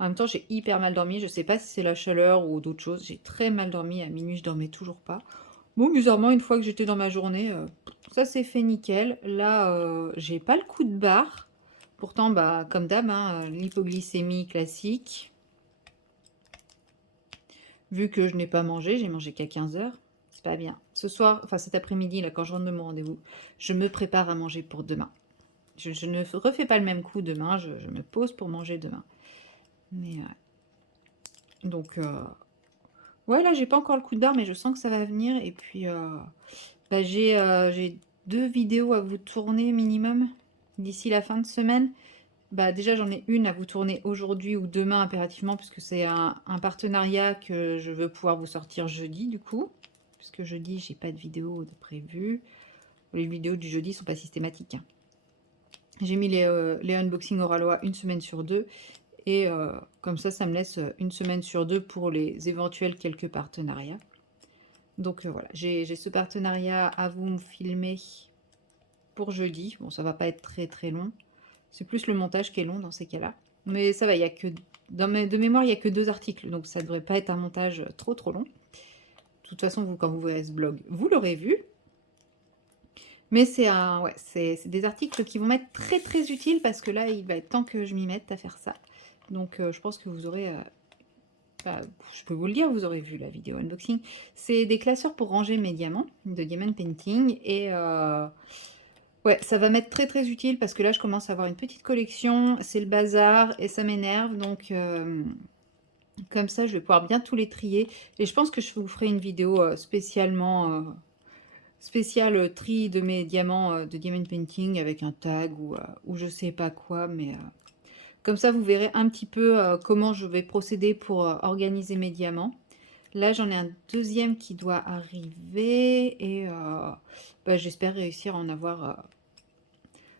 En même temps, j'ai hyper mal dormi. Je sais pas si c'est la chaleur ou d'autres choses. J'ai très mal dormi. À minuit, je dormais toujours pas. Bon, bizarrement, une fois que j'étais dans ma journée, ça s'est fait nickel. Là, j'ai pas le coup de barre. Pourtant, bah, comme d'hab, hein, l'hypoglycémie classique. Vu que je n'ai pas mangé, j'ai mangé qu'à 15h. C'est pas bien. Ce soir, enfin cet après-midi, là, quand je rentre de mon rendez-vous, je me prépare à manger pour demain. Je ne refais pas le même coup demain, je me pose pour manger demain. Mais donc, ouais, là, j'ai pas encore le coup de barre, mais je sens que ça va venir. Et puis, bah, j'ai 2 vidéos à vous tourner minimum d'ici la fin de semaine. Bah, déjà, j'en ai une à vous tourner aujourd'hui ou demain impérativement, puisque c'est un partenariat que je veux pouvoir vous sortir jeudi, du coup. Puisque jeudi, j'ai pas de vidéo de prévu. Les vidéos du jeudi sont pas systématiques, hein. J'ai mis les unboxings Oralois une semaine sur 2. Et comme ça me laisse une semaine sur 2 pour les éventuels quelques partenariats. Donc voilà, j'ai ce partenariat à vous me filmer pour jeudi. Bon, ça va pas être très long. C'est plus le montage qui est long dans ces cas-là. Mais ça va, il y a que de mémoire, il n'y a que 2 articles, donc ça ne devrait pas être un montage trop trop long. De toute façon, vous, quand vous verrez ce blog, vous l'aurez vu. Mais ouais, c'est des articles qui vont m'être très très utiles parce que là, il va être temps que je m'y mette à faire ça. Donc je pense que vous aurez... je peux vous le dire, vous aurez vu la vidéo unboxing. C'est des classeurs pour ranger mes diamants de Diamond Painting. Et ouais, ça va m'être très très utile parce que là, je commence à avoir une petite collection. C'est le bazar et ça m'énerve. Donc comme ça, je vais pouvoir bien tous les trier. Et je pense que je vous ferai une vidéo spécialement... spécial tri de mes diamants de Diamond Painting avec un tag ou je sais pas quoi, mais comme ça vous verrez un petit peu comment je vais procéder pour organiser mes diamants. Là j'en ai un deuxième qui doit arriver et j'espère réussir à en avoir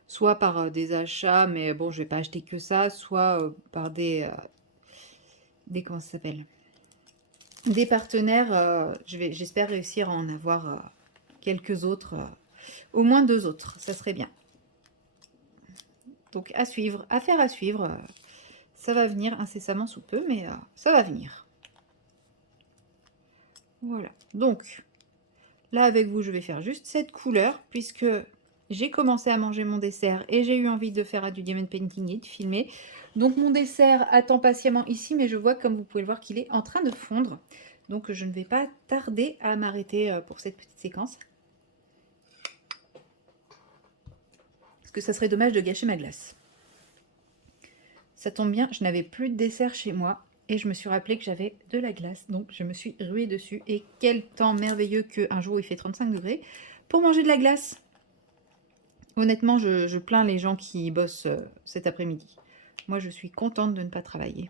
soit par des achats, mais bon je vais pas acheter que ça, soit par des comment ça s'appelle, des partenaires. J'espère réussir à en avoir quelques autres, au moins 2 autres, ça serait bien. Donc à suivre, affaire à suivre, ça va venir incessamment sous peu, mais ça va venir. Voilà, donc là avec vous je vais faire juste cette couleur, puisque j'ai commencé à manger mon dessert et j'ai eu envie de faire du diamond painting et de filmer. Donc mon dessert attend patiemment ici, mais je vois comme vous pouvez le voir qu'il est en train de fondre. Donc je ne vais pas tarder à m'arrêter pour cette petite séquence. Que ça serait dommage de gâcher ma glace. Ça tombe bien, je n'avais plus de dessert chez moi et je me suis rappelé que j'avais de la glace, donc je me suis ruée dessus. Et quel temps merveilleux qu'un jour où il fait 35 degrés pour manger de la glace. Honnêtement, je plains les gens qui bossent cet après-midi. Moi, je suis contente de ne pas travailler.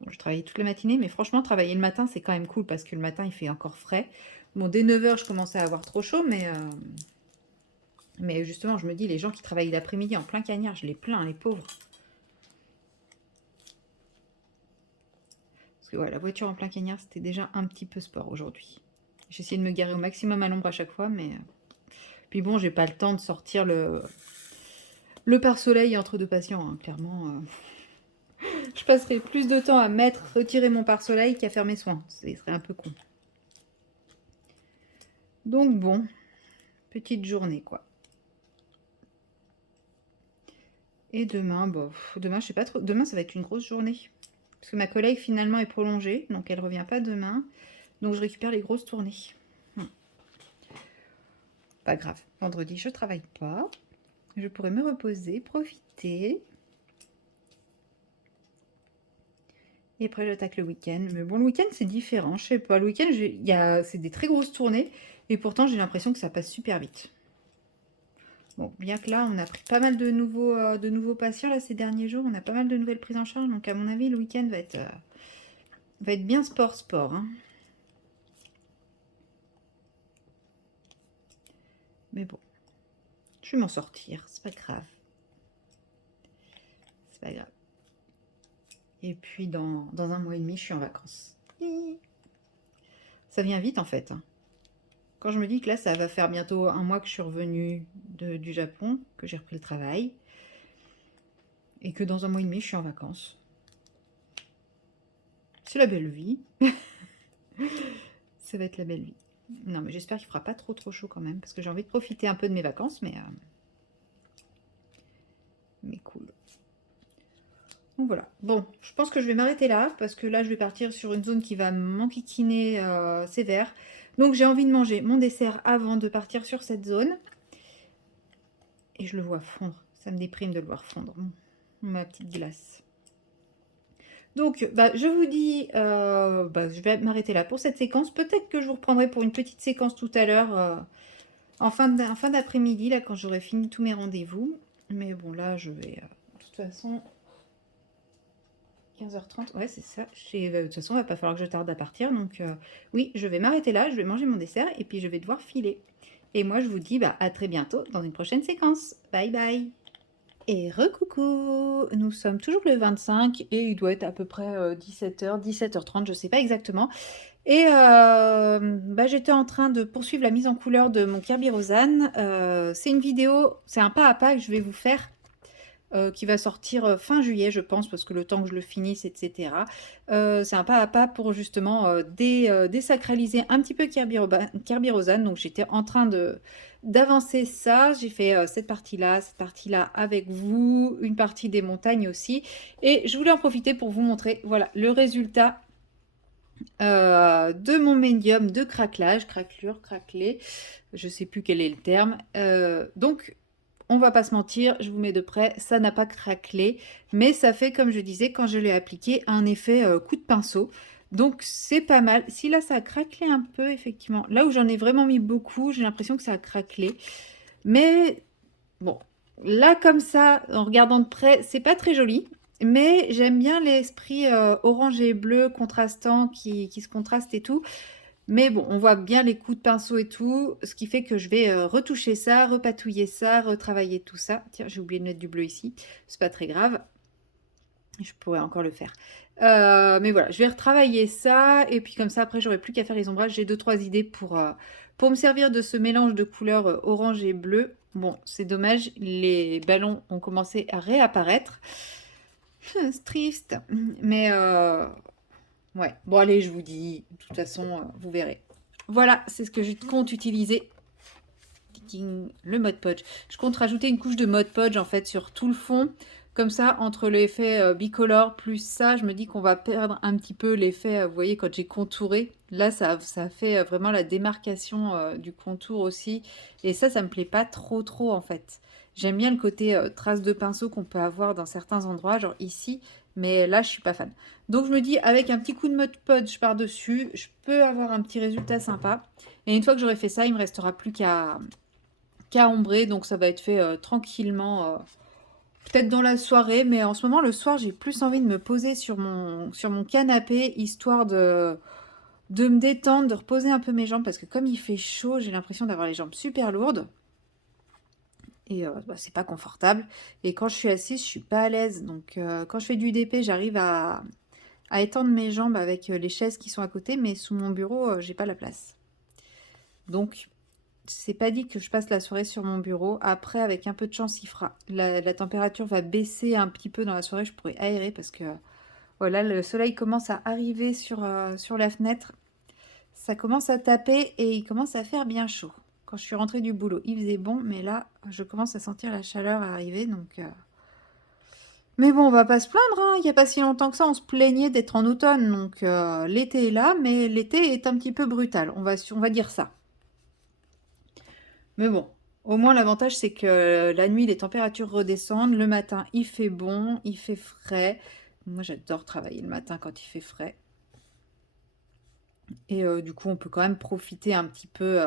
Bon, je travaillais toute la matinée, mais franchement, travailler le matin, c'est quand même cool parce que le matin, il fait encore frais. Bon, dès 9 h, je commençais à avoir trop chaud, mais justement, je me dis, les gens qui travaillent l'après-midi en plein cagnard, je les plains, les pauvres. Parce que ouais, la voiture en plein cagnard, c'était déjà un petit peu sport aujourd'hui. J'ai essayé de me garer au maximum à l'ombre à chaque fois, mais... Puis bon, j'ai pas le temps de sortir le pare-soleil entre 2 patients, hein, clairement. Je passerai plus de temps à retirer mon pare-soleil qu'à faire mes soins. Ce serait un peu con. Donc bon, petite journée, quoi. Et demain, bon, demain, je sais pas trop. Demain, ça va être une grosse journée. Parce que ma collègue, finalement, est prolongée. Donc, elle revient pas demain. Donc, je récupère les grosses tournées. Pas grave. Vendredi, je travaille pas. Je pourrais me reposer, profiter. Et après, j'attaque le week-end. Mais bon, le week-end, c'est différent. Je sais pas. Le week-end, c'est des très grosses tournées. Et pourtant, j'ai l'impression que ça passe super vite. Bon, bien que là, on a pris pas mal de nouveaux patients là, ces derniers jours. On a pas mal de nouvelles prises en charge. Donc, à mon avis, le week-end va être bien sport. Hein. Mais bon, je vais m'en sortir. C'est pas grave. C'est pas grave. Et puis, dans 1 mois et demi, je suis en vacances. Ça vient vite, en fait. Hein. Quand je me dis que là, ça va faire bientôt 1 mois que je suis revenue du Japon, que j'ai repris le travail, et que dans 1 mois et demi, je suis en vacances. C'est la belle vie. Ça va être la belle vie. Non, mais j'espère qu'il fera pas trop chaud quand même, parce que j'ai envie de profiter un peu de mes vacances, mais cool. Donc voilà. Bon, je pense que je vais m'arrêter là, parce que là, je vais partir sur une zone qui va m'enquiquiner sévère. Donc j'ai envie de manger mon dessert avant de partir sur cette zone. Et je le vois fondre. Ça me déprime de le voir fondre. Ma petite glace. Donc, je vous dis, je vais m'arrêter là pour cette séquence. Peut-être que je vous reprendrai pour une petite séquence tout à l'heure, en fin d'après-midi, là, quand j'aurai fini tous mes rendez-vous. Mais bon, là, je vais, de toute façon, 15 h 30, ouais, c'est ça. De toute façon, il va pas falloir que je tarde à partir. Donc, oui, je vais m'arrêter là, je vais manger mon dessert et puis je vais devoir filer. Et moi, je vous dis à très bientôt dans une prochaine séquence. Bye bye! Et recoucou, nous sommes toujours le 25 et il doit être à peu près 17 h, 17 h 30, je sais pas exactement. Et j'étais en train de poursuivre la mise en couleur de mon Kerby Rosanne. C'est une vidéo, c'est un pas à pas que je vais vous faire qui va sortir fin juillet, je pense, parce que le temps que je le finisse, etc. C'est un pas à pas pour justement désacraliser un petit peu Kerby Rosanne. Donc j'étais en train d'avancer ça. J'ai fait cette partie-là avec vous, une partie des montagnes aussi. Et je voulais en profiter pour vous montrer, voilà, le résultat de mon médium de craquelage, craquelure, craquelé, je sais plus quel est le terme. Donc, on va pas se mentir, je vous mets de près, ça n'a pas craquelé, mais ça fait, comme je disais, quand je l'ai appliqué, un effet coup de pinceau. Donc, c'est pas mal. Si là, ça a craquelé un peu, effectivement. Là où j'en ai vraiment mis beaucoup, j'ai l'impression que ça a craquelé. Mais bon, là, comme ça, en regardant de près, c'est pas très joli. Mais j'aime bien l'esprit orange et bleu contrastant qui se contraste et tout. Mais bon, on voit bien les coups de pinceau et tout, ce qui fait que je vais retoucher ça, repatouiller ça, retravailler tout ça. Tiens, j'ai oublié de mettre du bleu ici, c'est pas très grave, je pourrais encore le faire. Mais voilà, je vais retravailler ça, et puis comme ça, après, j'aurai plus qu'à faire les ombrages. J'ai 2-3 idées pour me servir de ce mélange de couleurs orange et bleu. Bon, c'est dommage, les ballons ont commencé à réapparaître. C'est triste, mais ouais, bon allez, je vous dis, de toute façon, vous verrez. Voilà, c'est ce que je compte utiliser. Le Mod Podge. Je compte rajouter une couche de Mod Podge en fait sur tout le fond. Comme ça, entre l'effet bicolore plus ça, je me dis qu'on va perdre un petit peu l'effet, vous voyez, quand j'ai contouré. Là, ça fait vraiment la démarcation du contour aussi. Et ça me plaît pas trop en fait. J'aime bien le côté trace de pinceau qu'on peut avoir dans certains endroits, genre ici. Mais là, je suis pas fan. Donc, je me dis, avec un petit coup de Mod Podge par-dessus, je peux avoir un petit résultat sympa. Et une fois que j'aurai fait ça, il me restera plus qu'à ombrer. Donc, ça va être fait tranquillement. Peut-être dans la soirée, mais en ce moment, le soir, j'ai plus envie de me poser sur mon canapé, histoire de me détendre, de reposer un peu mes jambes, parce que comme il fait chaud, j'ai l'impression d'avoir les jambes super lourdes, et bah, c'est pas confortable. Et quand je suis assise, je suis pas à l'aise, donc quand je fais du DP, j'arrive à étendre mes jambes avec les chaises qui sont à côté, mais sous mon bureau, j'ai pas la place. Donc, c'est pas dit que je passe la soirée sur mon bureau. Après, avec un peu de chance, il fera. La température va baisser un petit peu dans la soirée. Je pourrais aérer parce que voilà, le soleil commence à arriver sur la fenêtre. Ça commence à taper et il commence à faire bien chaud. Quand je suis rentrée du boulot, il faisait bon, mais là, je commence à sentir la chaleur arriver. Donc, mais bon, on va pas se plaindre, hein. Il n'y a pas si longtemps que ça, on se plaignait d'être en automne. Donc, l'été est là, mais l'été est un petit peu brutal. On va dire ça. Mais bon, au moins l'avantage c'est que la nuit les températures redescendent, le matin il fait bon, il fait frais. Moi j'adore travailler le matin quand il fait frais. Et du coup on peut quand même profiter un petit peu.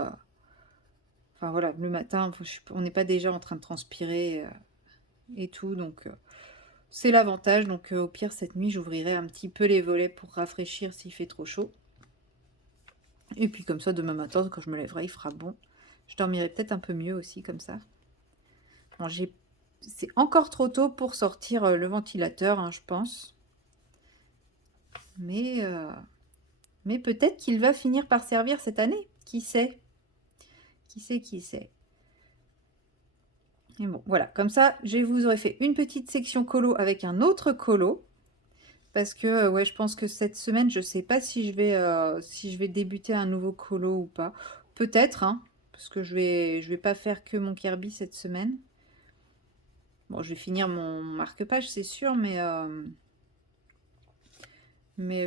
Enfin voilà, le matin on n'est pas déjà en train de transpirer et tout. Donc c'est l'avantage. Donc au pire cette nuit j'ouvrirai un petit peu les volets pour rafraîchir s'il fait trop chaud. Et puis comme ça demain matin quand je me lèverai il fera bon. Je dormirai peut-être un peu mieux aussi comme ça. Bon, c'est encore trop tôt pour sortir le ventilateur, hein, je pense. Mais, euh, mais peut-être qu'il va finir par servir cette année. Qui sait? Qui sait, qui sait? Et bon, voilà. Comme ça, je vous aurais fait une petite section colo avec un autre colo. Parce que, ouais, je pense que cette semaine, je sais pas si je vais débuter un nouveau colo ou pas. Peut-être, hein, parce que je vais pas faire que mon Kirby cette semaine. Bon, je vais finir mon marque-page, c'est sûr, mais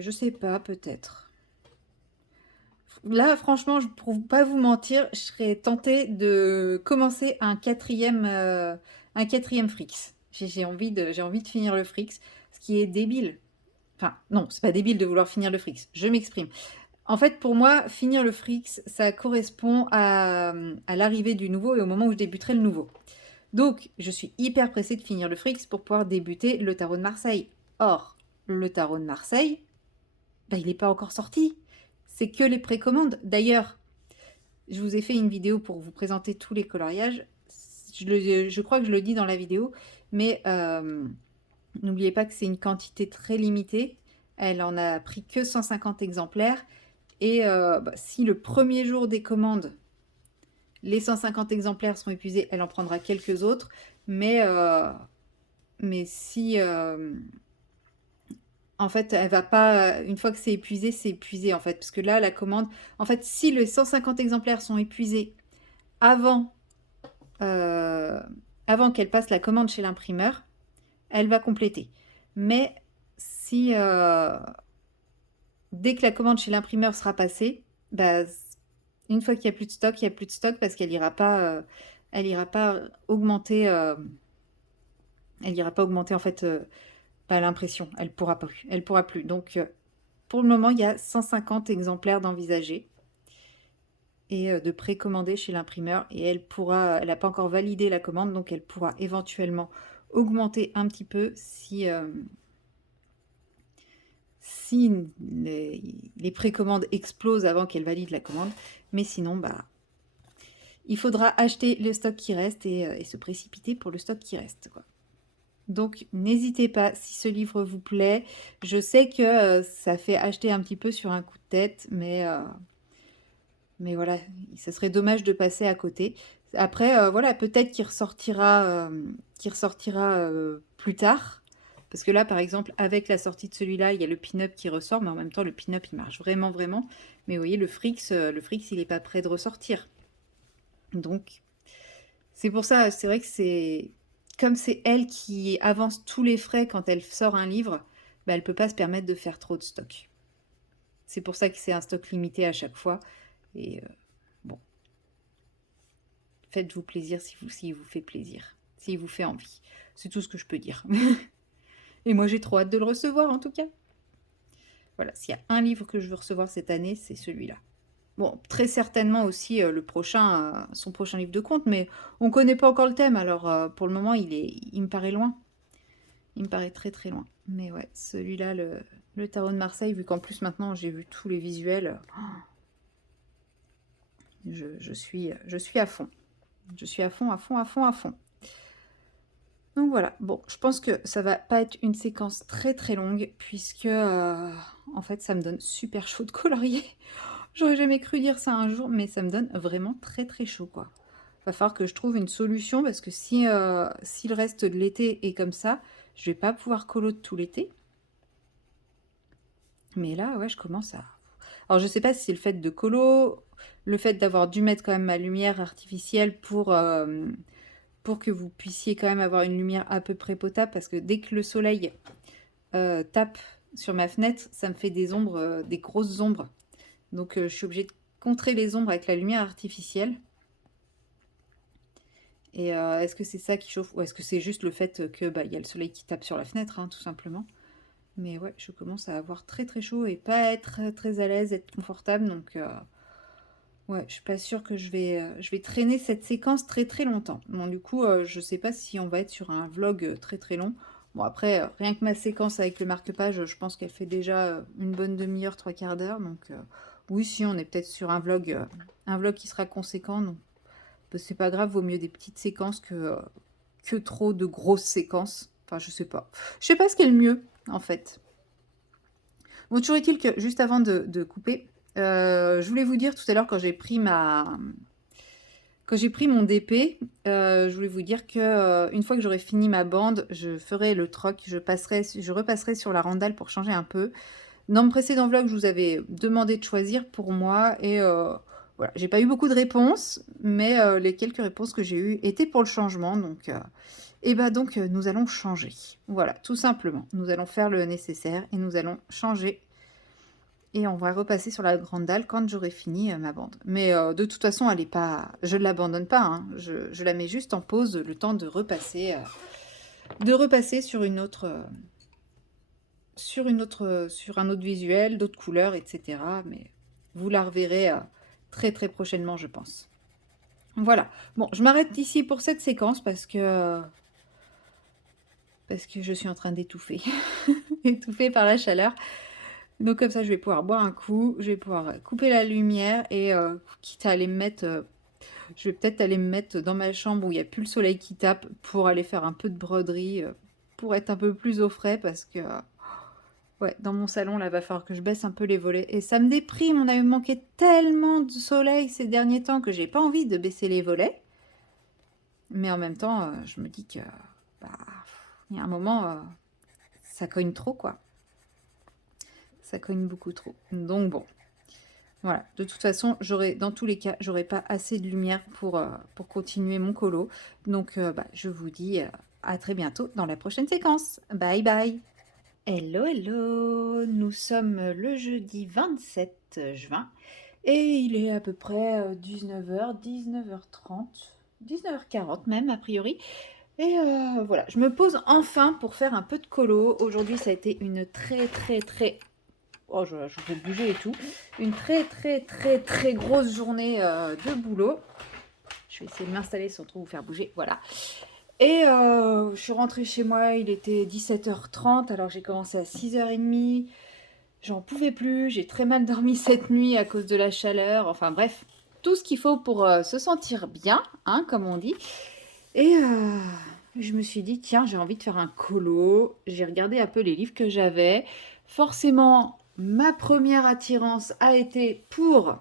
je sais pas, peut-être. Là, franchement, pour pas vous mentir, je serais tentée de commencer un quatrième Frix. J'ai envie de finir le Frix, ce qui est débile. Enfin, non, c'est pas débile de vouloir finir le Frix. Je m'exprime. En fait, pour moi, finir le Frix, ça correspond à l'arrivée du nouveau et au moment où je débuterai le nouveau. Donc, je suis hyper pressée de finir le Frix pour pouvoir débuter le tarot de Marseille. Or, le tarot de Marseille, bah, il n'est pas encore sorti. C'est que les précommandes. D'ailleurs, je vous ai fait une vidéo pour vous présenter tous les coloriages. Je crois que je le dis dans la vidéo, mais n'oubliez pas que c'est une quantité très limitée. Elle en a pris que 150 exemplaires. Et bah, si le premier jour des commandes, les 150 exemplaires sont épuisés, elle en prendra quelques autres. Mais Mais si, en fait, elle va pas, une fois que c'est épuisé, en fait. Parce que là, la commande, en fait, si les 150 exemplaires sont épuisés avant, euh, avant qu'elle passe la commande chez l'imprimeur, elle va compléter. Mais si, dès que la commande chez l'imprimeur sera passée, bah, une fois qu'il n'y a plus de stock, il n'y a plus de stock parce elle ira pas augmenter, elle ira pas augmenter en fait bah, l'impression. Elle pourra plus. Donc pour le moment, il y a 150 exemplaires d'envisagés et de précommandés chez l'imprimeur et elle n'a pas encore validé la commande, donc elle pourra éventuellement augmenter un petit peu si les précommandes explosent avant qu'elle valide la commande. Mais sinon, bah, il faudra acheter le stock qui reste et se précipiter pour le stock qui reste, quoi. Donc n'hésitez pas si ce livre vous plaît. Je sais que ça fait acheter un petit peu sur un coup de tête, mais voilà, ça serait dommage de passer à côté. Après, voilà, peut-être qu'il ressortira plus tard. Parce que là, par exemple, avec la sortie de celui-là, il y a le pin-up qui ressort, mais en même temps, le pin-up, il marche vraiment, vraiment. Mais vous voyez, le Frix, il n'est pas prêt de ressortir. Donc, c'est pour ça, c'est vrai que c'est... Comme c'est elle qui avance tous les frais quand elle sort un livre, bah, elle ne peut pas se permettre de faire trop de stock. C'est pour ça que c'est un stock limité à chaque fois. Et bon, faites-vous plaisir s'il vous fait plaisir, s'il vous fait envie. C'est tout ce que je peux dire. Et moi, j'ai trop hâte de le recevoir, en tout cas. Voilà, s'il y a un livre que je veux recevoir cette année, c'est celui-là. Bon, très certainement aussi son prochain livre de contes, mais on ne connaît pas encore le thème, alors pour le moment, il me paraît loin. Il me paraît très très loin. Mais ouais, celui-là, le tarot de Marseille, vu qu'en plus maintenant j'ai vu tous les visuels, je suis à fond. Je suis à fond, à fond, à fond, à fond. Donc voilà, bon, je pense que ça va pas être une séquence très très longue, puisque en fait ça me donne super chaud de colorier. J'aurais jamais cru dire ça un jour, mais ça me donne vraiment très très chaud, quoi. Va falloir que je trouve une solution, parce que si le reste de l'été est comme ça, je vais pas pouvoir colo tout l'été. Mais là, ouais, je commence à... Alors, je sais pas si c'est le fait de colo, le fait d'avoir dû mettre quand même ma lumière artificielle pour que vous puissiez quand même avoir une lumière à peu près potable, parce que dès que le soleil tape sur ma fenêtre, ça me fait des ombres, des grosses ombres. Donc, je suis obligée de contrer les ombres avec la lumière artificielle. Et est-ce que c'est ça qui chauffe, ou est-ce que c'est juste le fait que bah, y a le soleil qui tape sur la fenêtre, hein, tout simplement. Mais ouais, je commence à avoir très très chaud et pas être très à l'aise, être confortable. Donc ouais, je suis pas sûre que je vais traîner cette séquence très très longtemps. Bon, du coup, je sais pas si on va être sur un vlog très très long. Bon, après, rien que ma séquence avec le marque-page, je pense qu'elle fait déjà une bonne demi-heure, trois quarts d'heure. Donc oui, si on est peut-être sur un vlog qui sera conséquent. Donc bah, c'est pas grave, vaut mieux des petites séquences que trop de grosses séquences. Enfin, je sais pas. Je sais pas ce qui est le mieux, en fait. Bon, toujours est-il que, juste avant de couper, je voulais vous dire tout à l'heure quand j'ai pris quand j'ai pris mon DP, je voulais vous dire que une fois que j'aurai fini ma bande, je ferai le troc, je repasserai sur la randale pour changer un peu. Dans mon précédent vlog, je vous avais demandé de choisir pour moi et voilà, j'ai pas eu beaucoup de réponses, mais les quelques réponses que j'ai eues étaient pour le changement, donc et bah donc nous allons changer. Voilà, tout simplement. Nous allons faire le nécessaire et nous allons changer. Et on va repasser sur la grande dalle quand j'aurai fini ma bande. Mais de toute façon, elle est pas, je ne l'abandonne pas, hein. Je la mets juste en pause le temps de repasser sur sur un autre visuel, d'autres couleurs, etc. Mais vous la reverrez très très prochainement, je pense. Voilà. Bon, je m'arrête ici pour cette séquence parce que je suis en train d'étouffer, étouffée par la chaleur. Donc comme ça, je vais pouvoir boire un coup, je vais pouvoir couper la lumière et quitte à aller me mettre, je vais peut-être aller me mettre dans ma chambre où il n'y a plus le soleil qui tape pour aller faire un peu de broderie, pour être un peu plus au frais parce que ouais, dans mon salon là, va falloir que je baisse un peu les volets et ça me déprime. On a manqué tellement de soleil ces derniers temps que j'ai pas envie de baisser les volets, mais en même temps, je me dis que bah, Il y a un moment, ça cogne trop, quoi. Ça cogne beaucoup trop. Donc bon, voilà. De toute façon, dans tous les cas, j'aurai pas assez de lumière pour continuer mon colo. Donc, je vous dis à très bientôt dans la prochaine séquence. Bye bye. Hello, hello. Nous sommes le jeudi 27 juin et il est à peu près 19h, 19h30, 19h40 même a priori. Et voilà, je me pose enfin pour faire un peu de colo. Aujourd'hui, ça a été une très... Oh, je vais bouger et tout. Une très grosse journée de boulot. Je vais essayer de m'installer sans trop vous faire bouger. Voilà. Et je suis rentrée chez moi, il était 17h30, alors j'ai commencé à 6h30. J'en pouvais plus, j'ai très mal dormi cette nuit à cause de la chaleur. Enfin bref, tout ce qu'il faut pour se sentir bien, hein, comme on dit. Et je me suis dit, tiens, j'ai envie de faire un colo. J'ai regardé un peu les livres que j'avais. Forcément, ma première attirance a été pour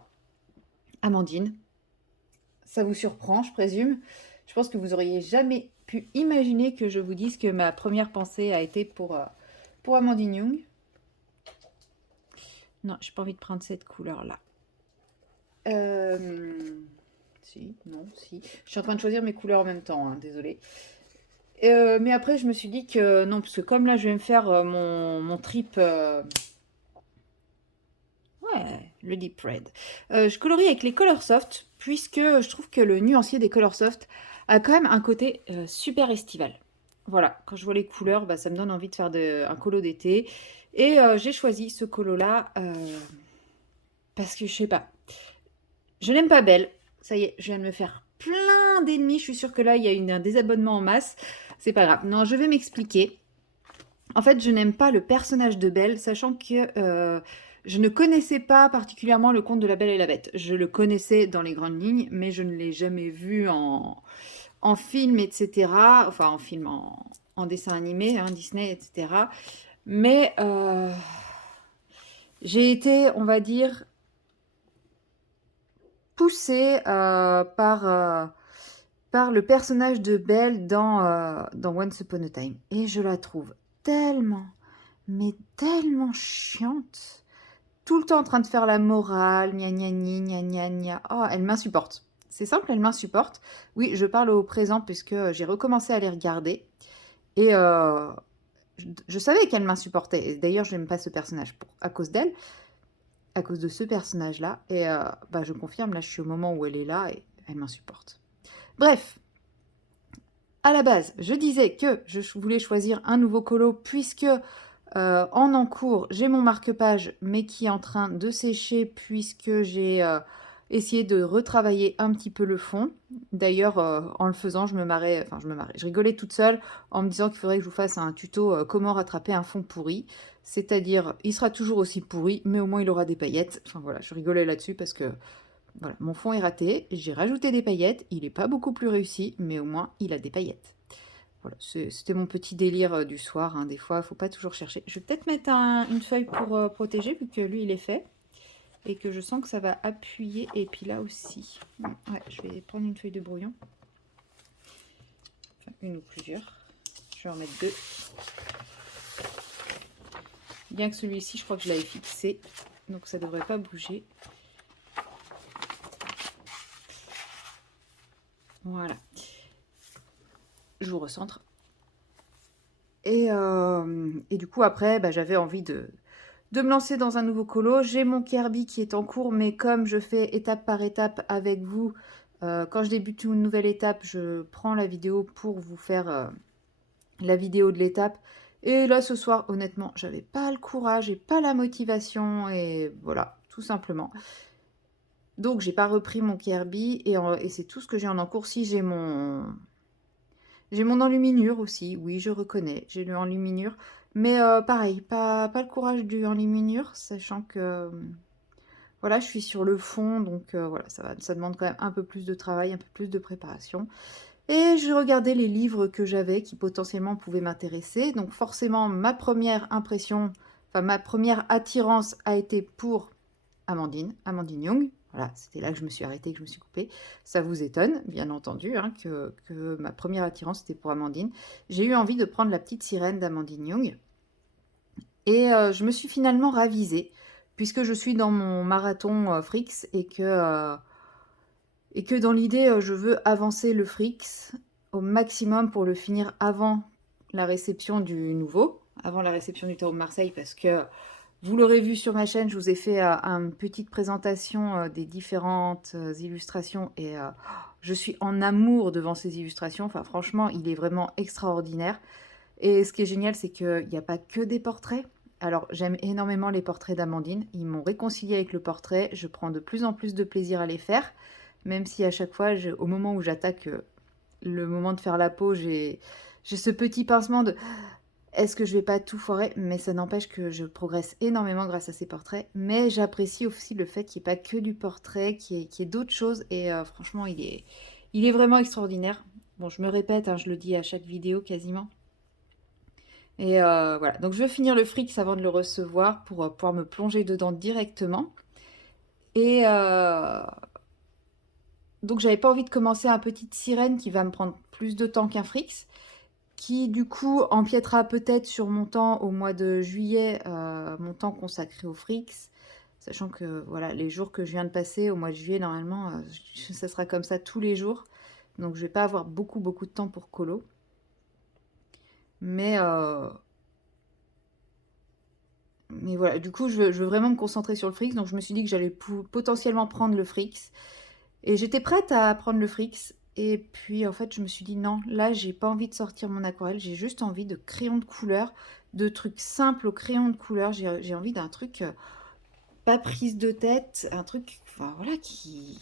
Amandine. Ça vous surprend, je présume. Je pense que vous auriez jamais pu imaginer que je vous dise que ma première pensée a été pour Amandine Young. Non, j'ai pas envie de prendre cette couleur-là. Si, non, si. Je suis en train de choisir mes couleurs en même temps, hein, désolée. Mais après, je me suis dit que non, parce que comme là, je vais me faire mon trip... Ouais, le Deep Red. Je colorie avec les Colorsoft, puisque je trouve que le nuancier des Colorsoft a quand même un côté super estival. Voilà, quand je vois les couleurs, ça me donne envie de faire un colo d'été. Et j'ai choisi ce colo-là parce que je sais pas. Je n'aime pas Belle. Ça y est, je viens de me faire plein d'ennemis. Je suis sûre que là, il y a un désabonnement en masse. C'est pas grave. Non, je vais m'expliquer. En fait, je n'aime pas le personnage de Belle, sachant que je ne connaissais pas particulièrement le conte de La Belle et la Bête. Je le connaissais dans les grandes lignes, mais je ne l'ai jamais vu en film, etc. Enfin, en film, en dessin animé, hein, Disney, etc. Mais j'ai été, on va dire, poussée par le personnage de Belle dans Once Upon a Time. Et je la trouve tellement, mais tellement chiante. Tout le temps en train de faire la morale, gna gna gna gna gna gna. Oh, elle m'insupporte. C'est simple, elle m'insupporte. Oui, je parle au présent puisque j'ai recommencé à les regarder. Et je savais qu'elle m'insupportait. D'ailleurs, je n'aime pas ce personnage à cause d'elle, à cause de ce personnage-là. Et je confirme, là, je suis au moment où elle est là et elle m'insupporte. Bref, à la base, je disais que je voulais choisir un nouveau colo puisque en cours, j'ai mon marque-page, mais qui est en train de sécher puisque j'ai essayé de retravailler un petit peu le fond. D'ailleurs, en le faisant, je rigolais toute seule en me disant qu'il faudrait que je vous fasse un tuto comment rattraper un fond pourri. C'est-à-dire, il sera toujours aussi pourri, mais au moins il aura des paillettes. Enfin voilà, je rigolais là-dessus parce que voilà, mon fond est raté. J'ai rajouté des paillettes, il n'est pas beaucoup plus réussi, mais au moins il a des paillettes. Voilà, c'était mon petit délire du soir, hein. Des fois, il ne faut pas toujours chercher. Je vais peut-être mettre une feuille pour protéger, vu que lui, il est fait. Et que je sens que ça va appuyer. Et puis là aussi. Ouais, je vais prendre une feuille de brouillon. Enfin, une ou plusieurs. Je vais en mettre deux. Bien que celui-ci, je crois que je l'avais fixé. Donc, ça ne devrait pas bouger. Voilà. Je vous recentre. Et du coup, après, j'avais envie de me lancer dans un nouveau colo. J'ai mon Kirby qui est en cours, mais comme je fais étape par étape avec vous, quand je débute une nouvelle étape, je prends la vidéo pour vous faire la vidéo de l'étape. Et là, ce soir, honnêtement, j'avais pas le courage et pas la motivation. Et voilà, tout simplement. Donc, j'ai pas repris mon Kirby. Et c'est tout ce que j'ai en cours. Si j'ai mon enluminure aussi, oui, je reconnais, j'ai le enluminure. Mais pareil, pas le courage du enluminure, sachant que voilà, je suis sur le fond, donc voilà, ça demande quand même un peu plus de travail, un peu plus de préparation. Et je regardais les livres que j'avais qui potentiellement pouvaient m'intéresser. Donc forcément, ma première impression, enfin ma première attirance a été pour Amandine Young. Voilà, c'était là que je me suis arrêtée, que je me suis coupée. Ça vous étonne, bien entendu, hein, que ma première attirance, c'était pour Amandine. J'ai eu envie de prendre la petite sirène d'Amandine Young. Et je me suis finalement ravisée, puisque je suis dans mon marathon Frix et que dans l'idée, je veux avancer le Frix au maximum pour le finir avant la réception du nouveau, avant la réception du Tarot de Marseille, parce que vous l'aurez vu sur ma chaîne, je vous ai fait une petite présentation des différentes illustrations et je suis en amour devant ces illustrations. Enfin, franchement, il est vraiment extraordinaire. Et ce qui est génial, c'est qu'il n'y a pas que des portraits. Alors, j'aime énormément les portraits d'Amandine. Ils m'ont réconcilié avec le portrait. Je prends de plus en plus de plaisir à les faire, même si à chaque fois, au moment où j'attaque le moment de faire la peau, j'ai ce petit pincement de est-ce que je vais pas tout foirer? Mais ça n'empêche que je progresse énormément grâce à ces portraits. Mais j'apprécie aussi le fait qu'il n'y ait pas que du portrait, qu'il y ait d'autres choses. Et franchement, il est vraiment extraordinaire. Bon, je me répète, hein, je le dis à chaque vidéo quasiment. Et voilà, donc je veux finir le Frix avant de le recevoir pour pouvoir me plonger dedans directement. Et donc j'avais pas envie de commencer un petite sirène qui va me prendre plus de temps qu'un Frix, qui du coup empiétera peut-être sur mon temps au mois de juillet, mon temps consacré au Frix, sachant que voilà, les jours que je viens de passer au mois de juillet, normalement, ça sera comme ça tous les jours. Donc je vais pas avoir beaucoup de temps pour colo. Mais voilà, du coup, je veux vraiment me concentrer sur le Frix, donc je me suis dit que j'allais potentiellement prendre le Frix. Et j'étais prête à prendre le Frix, et puis en fait, je me suis dit non, là, j'ai pas envie de sortir mon aquarelle, j'ai juste envie de crayons de couleur, de trucs simples au crayon de couleur. J'ai envie d'un truc pas prise de tête, un truc, enfin voilà, qui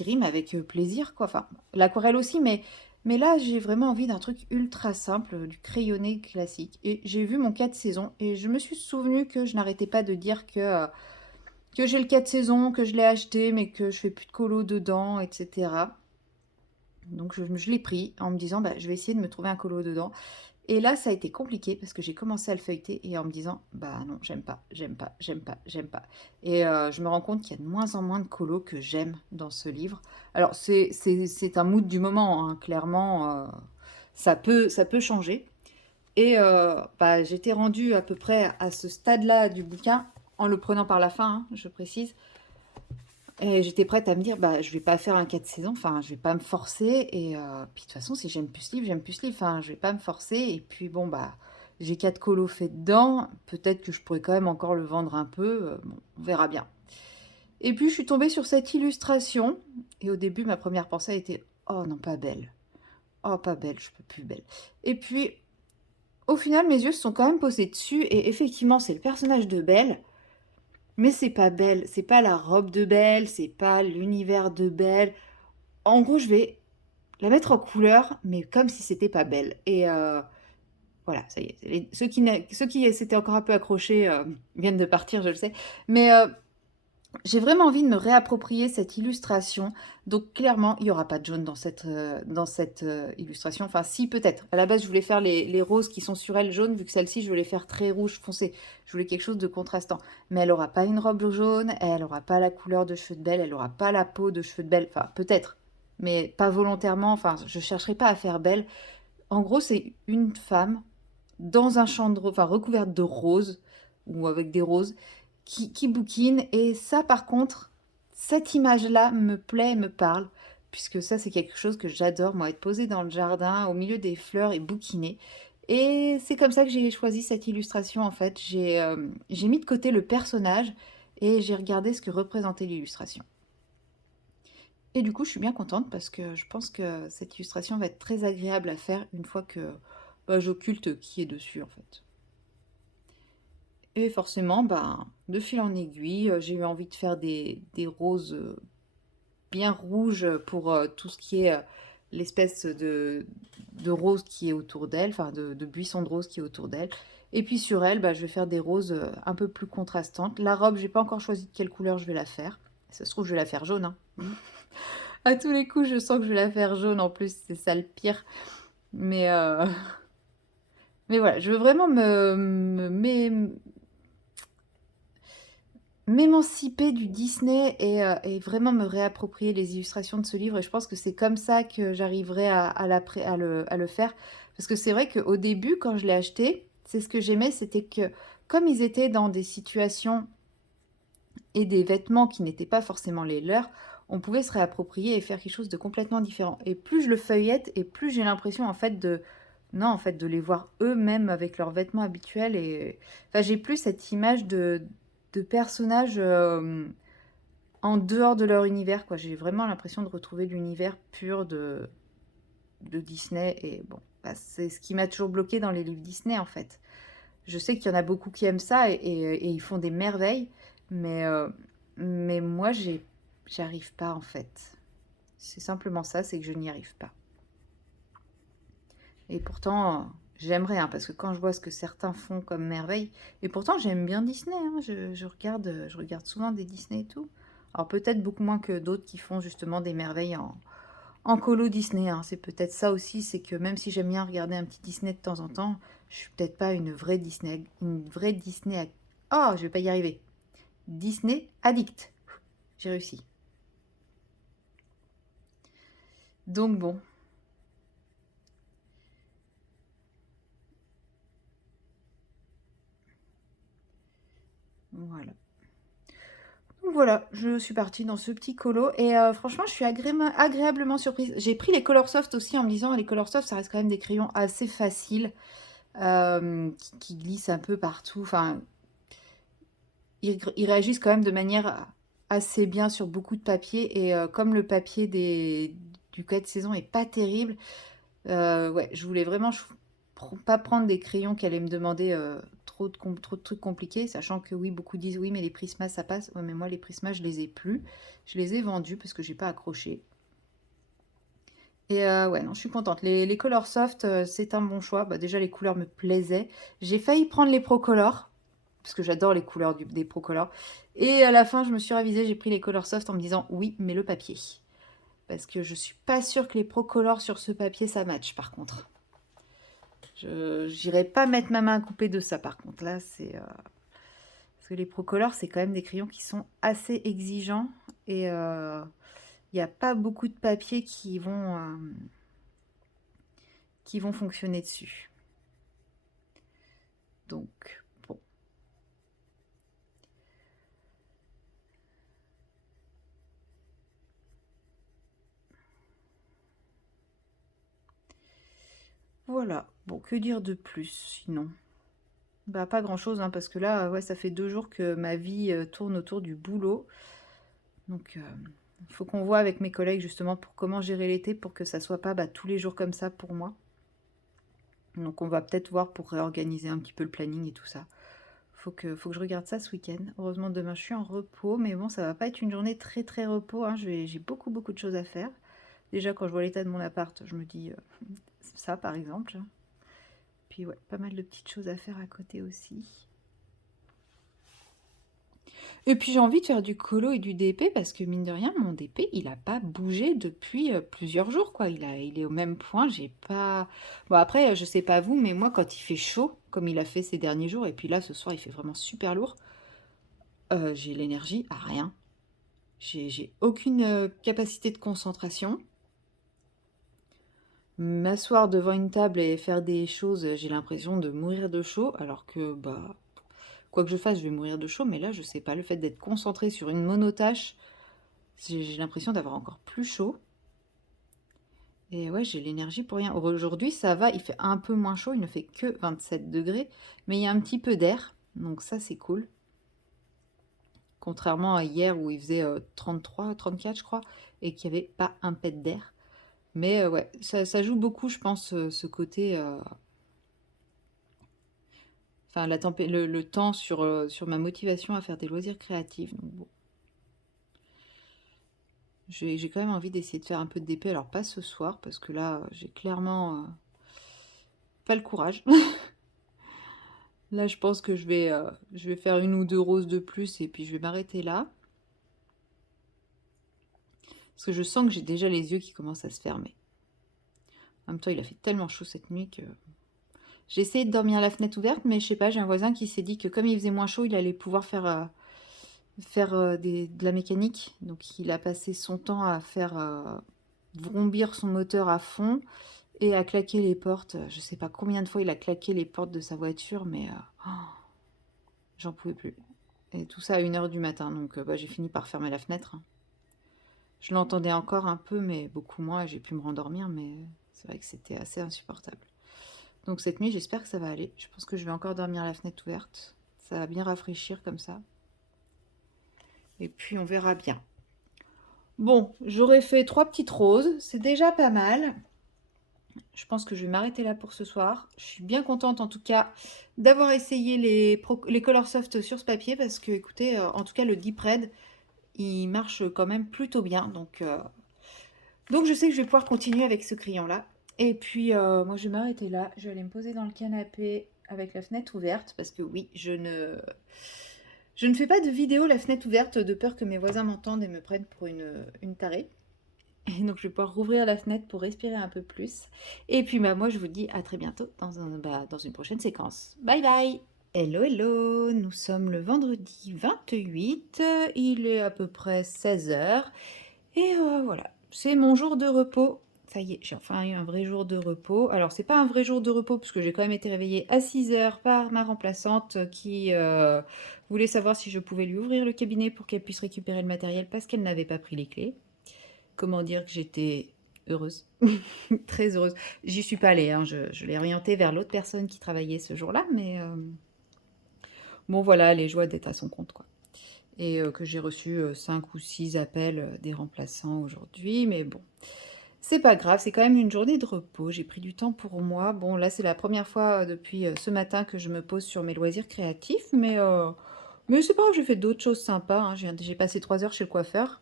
rime avec plaisir, quoi. Enfin, l'aquarelle aussi, mais là, j'ai vraiment envie d'un truc ultra simple, du crayonné classique. Et j'ai vu mon 4 saisons, et je me suis souvenu que je n'arrêtais pas de dire que j'ai le 4 saisons, que je l'ai acheté, mais que je fais plus de colo dedans, etc. Donc je l'ai pris en me disant, bah, je vais essayer de me trouver un colo dedans. Et là, ça a été compliqué parce que j'ai commencé à le feuilleter et en me disant, bah non, j'aime pas, j'aime pas, j'aime pas, j'aime pas. Et je me rends compte qu'il y a de moins en moins de colos que j'aime dans ce livre. Alors, c'est un mood du moment, hein, clairement, ça peut changer. Et bah, j'étais rendue à peu près à ce stade-là du bouquin, en le prenant par la fin, hein, je précise. Et j'étais prête à me dire, bah, je vais pas faire un 4 saisons, enfin, je vais pas me forcer. Et puis de toute façon, si j'aime plus ce livre, j'aime plus ce livre. Enfin, je vais pas me forcer. Et puis bon, bah, j'ai 4 colos faits dedans. Peut-être que je pourrais quand même encore le vendre un peu. Bon, on verra bien. Et puis je suis tombée sur cette illustration. Et au début, ma première pensée a été, oh non, pas belle. Oh, pas belle, je peux plus belle. Et puis, au final, mes yeux se sont quand même posés dessus. Et effectivement, c'est le personnage de Belle. Mais c'est pas Belle, c'est pas la robe de Belle, c'est pas l'univers de Belle. En gros, je vais la mettre en couleur, mais comme si c'était pas Belle. Et voilà, ça y est. Ceux qui s'étaient encore un peu accrochés viennent de partir, je le sais. Mais j'ai vraiment envie de me réapproprier cette illustration. Donc clairement, il n'y aura pas de jaune dans cette illustration. Enfin, si, peut-être. À la base, je voulais faire les roses qui sont sur elle jaunes, vu que celle-ci, je voulais faire très rouge foncé. Je voulais quelque chose de contrastant. Mais elle n'aura pas une robe jaune, elle n'aura pas la couleur de cheveux de Belle, elle n'aura pas la peau de cheveux de Belle. Enfin, peut-être, mais pas volontairement. Enfin, je ne chercherai pas à faire Belle. En gros, c'est une femme dans un champ de roses, enfin recouverte de roses, ou avec des roses, qui bouquine. Et ça, par contre, cette image-là me plaît et me parle, puisque ça, c'est quelque chose que j'adore, moi, être posée dans le jardin, au milieu des fleurs et bouquiner. Et c'est comme ça que j'ai choisi cette illustration, en fait. J'ai mis de côté le personnage et j'ai regardé ce que représentait l'illustration. Et du coup, je suis bien contente parce que je pense que cette illustration va être très agréable à faire une fois que bah, j'occulte qui est dessus, en fait. Et forcément, ben, de fil en aiguille, j'ai eu envie de faire des roses bien rouges pour tout ce qui est l'espèce de rose qui est autour d'elle, enfin de buisson de rose qui est autour d'elle. Et puis sur elle, bah, je vais faire des roses un peu plus contrastantes. La robe, j'ai pas encore choisi de quelle couleur je vais la faire. Ça se trouve, je vais la faire jaune, hein. À tous les coups, je sens que je vais la faire jaune en plus, c'est ça le pire. Mais, euh, mais voilà, je veux vraiment m'émanciper du Disney et vraiment me réapproprier les illustrations de ce livre. Et je pense que c'est comme ça que j'arriverai à le faire. Parce que c'est vrai qu'au début, quand je l'ai acheté, c'est ce que j'aimais, c'était que comme ils étaient dans des situations et des vêtements qui n'étaient pas forcément les leurs, on pouvait se réapproprier et faire quelque chose de complètement différent. Et plus je le feuillette, et plus j'ai l'impression en fait de... Non, en fait, de les voir eux-mêmes avec leurs vêtements habituels. Et... Enfin, j'ai plus cette image de personnages en dehors de leur univers, quoi. J'ai vraiment l'impression de retrouver l'univers pur de Disney. Et bon, bah, c'est ce qui m'a toujours bloqué dans les livres Disney, en fait. Je sais qu'il y en a beaucoup qui aiment ça et ils font des merveilles, mais, euh, mais moi, j'arrive pas, en fait. C'est simplement ça, c'est que je n'y arrive pas. Et pourtant, j'aimerais, hein, parce que quand je vois ce que certains font comme merveille, et pourtant j'aime bien Disney, hein, je regarde souvent des Disney et tout. Alors peut-être beaucoup moins que d'autres qui font justement des merveilles en colo Disney, hein. C'est peut-être ça aussi, c'est que même si j'aime bien regarder un petit Disney de temps en temps, je suis peut-être pas une vraie Disney. Oh, je vais pas y arriver. Disney addict. J'ai réussi. Donc bon, voilà. Donc voilà, je suis partie dans ce petit colo et franchement, je suis agréablement surprise. J'ai pris les Colorsoft aussi en me disant, les Colorsoft, ça reste quand même des crayons assez faciles, qui glissent un peu partout. Enfin, ils réagissent quand même de manière assez bien sur beaucoup de papier. Et comme le papier du cas de saison est pas terrible, ouais, je voulais vraiment pas prendre des crayons qui allaient me demander trop de trucs compliqués, sachant que oui, beaucoup disent oui, mais les Prismas ça passe. Ouais, mais moi, les Prismas, je les ai plus. Je les ai vendus parce que j'ai pas accroché. Et ouais, non, je suis contente. Les Color Soft, c'est un bon choix. Bah, déjà, les couleurs me plaisaient. J'ai failli prendre les Procolor, parce que j'adore les couleurs des Procolor. Et à la fin, je me suis ravisée, j'ai pris les Color Soft en me disant oui, mais le papier. Parce que je suis pas sûre que les Procolor sur ce papier, ça match par contre. Je n'irai pas mettre ma main à couper de ça par contre. Là, c'est... Parce que les Procolor, c'est quand même des crayons qui sont assez exigeants. Et il n'y a pas beaucoup de papiers qui vont fonctionner dessus. Donc, bon. Voilà. Bon, que dire de plus sinon? Bah, pas grand-chose, hein, parce que là, ouais, ça fait 2 jours que ma vie tourne autour du boulot. Donc, il faut qu'on voit avec mes collègues justement pour comment gérer l'été pour que ça soit pas bah, tous les jours comme ça pour moi. Donc, on va peut-être voir pour réorganiser un petit peu le planning et tout ça. Faut que je regarde ça ce week-end. Heureusement, demain, je suis en repos, mais bon, ça va pas être une journée très très repos, hein. J'ai beaucoup beaucoup de choses à faire. Déjà, quand je vois l'état de mon appart, je me dis ça, par exemple. Puis ouais, pas mal de petites choses à faire à côté aussi. Et puis j'ai envie de faire du colo et du DP parce que mine de rien, mon DP, il a pas bougé depuis plusieurs jours, quoi. Il est au même point, j'ai pas... Bon après, je sais pas vous, mais moi quand il fait chaud, comme il a fait ces derniers jours, et puis là ce soir il fait vraiment super lourd, j'ai l'énergie à rien. J'ai aucune capacité de concentration. M'asseoir devant une table et faire des choses, j'ai l'impression de mourir de chaud, alors que bah quoi que je fasse, je vais mourir de chaud, mais là je sais pas, le fait d'être concentré sur une monotâche, j'ai l'impression d'avoir encore plus chaud. Et ouais, j'ai l'énergie pour rien. Aujourd'hui, ça va, il fait un peu moins chaud, il ne fait que 27 degrés, mais il y a un petit peu d'air, donc ça c'est cool. Contrairement à hier où il faisait 33, 34 je crois, et qu'il n'y avait pas un pet d'air. Mais ouais, ça joue beaucoup, je pense, ce côté... Enfin, le temps sur ma motivation à faire des loisirs créatifs. Donc bon, j'ai quand même envie d'essayer de faire un peu de DP. Alors pas ce soir, parce que là, j'ai clairement pas le courage. Là, je pense que je vais faire une ou deux roses de plus et puis je vais m'arrêter là. Parce que je sens que j'ai déjà les yeux qui commencent à se fermer. En même temps, il a fait tellement chaud cette nuit que... J'ai essayé de dormir à la fenêtre ouverte, mais je sais pas, j'ai un voisin qui s'est dit que comme il faisait moins chaud, il allait pouvoir faire faire de la mécanique. Donc il a passé son temps à faire vrombir son moteur à fond et à claquer les portes. Je sais pas combien de fois il a claqué les portes de sa voiture, mais oh, j'en pouvais plus. Et tout ça à 1 h du matin, donc bah, j'ai fini par fermer la fenêtre, hein. Je l'entendais encore un peu, mais beaucoup moins, et j'ai pu me rendormir, mais c'est vrai que c'était assez insupportable. Donc cette nuit, j'espère que ça va aller. Je pense que je vais encore dormir la fenêtre ouverte. Ça va bien rafraîchir comme ça. Et puis on verra bien. Bon, j'aurais fait 3 petites roses, c'est déjà pas mal. Je pense que je vais m'arrêter là pour ce soir. Je suis bien contente en tout cas d'avoir essayé les Colorsoft sur ce papier parce que, écoutez, en tout cas le Deep Red, il marche quand même plutôt bien. Donc je sais que je vais pouvoir continuer avec ce crayon-là. Et puis moi je vais m'arrêter là. Je vais aller me poser dans le canapé avec la fenêtre ouverte parce que oui, je ne fais pas de vidéo la fenêtre ouverte de peur que mes voisins m'entendent et me prennent pour une tarée. Et donc, je vais pouvoir rouvrir la fenêtre pour respirer un peu plus. Et puis, bah, moi, je vous dis à très bientôt dans une prochaine séquence. Bye bye! Hello, hello! Nous sommes le vendredi 28. Il est à peu près 16 h. Et voilà, c'est mon jour de repos. Ça y est, j'ai enfin eu un vrai jour de repos. Alors, c'est pas un vrai jour de repos parce que j'ai quand même été réveillée à 6 h par ma remplaçante qui voulait savoir si je pouvais lui ouvrir le cabinet pour qu'elle puisse récupérer le matériel parce qu'elle n'avait pas pris les clés. Comment dire que j'étais heureuse, très heureuse. J'y suis pas allée, hein, je l'ai orientée vers l'autre personne qui travaillait ce jour-là, mais bon voilà, les joies d'être à son compte, quoi. Et que j'ai reçu 5 ou 6 appels des remplaçants aujourd'hui, mais bon, c'est pas grave, c'est quand même une journée de repos, j'ai pris du temps pour moi. Bon, là, c'est la première fois depuis ce matin que je me pose sur mes loisirs créatifs, mais c'est pas grave, j'ai fait d'autres choses sympas, hein. J'ai passé 3 heures chez le coiffeur.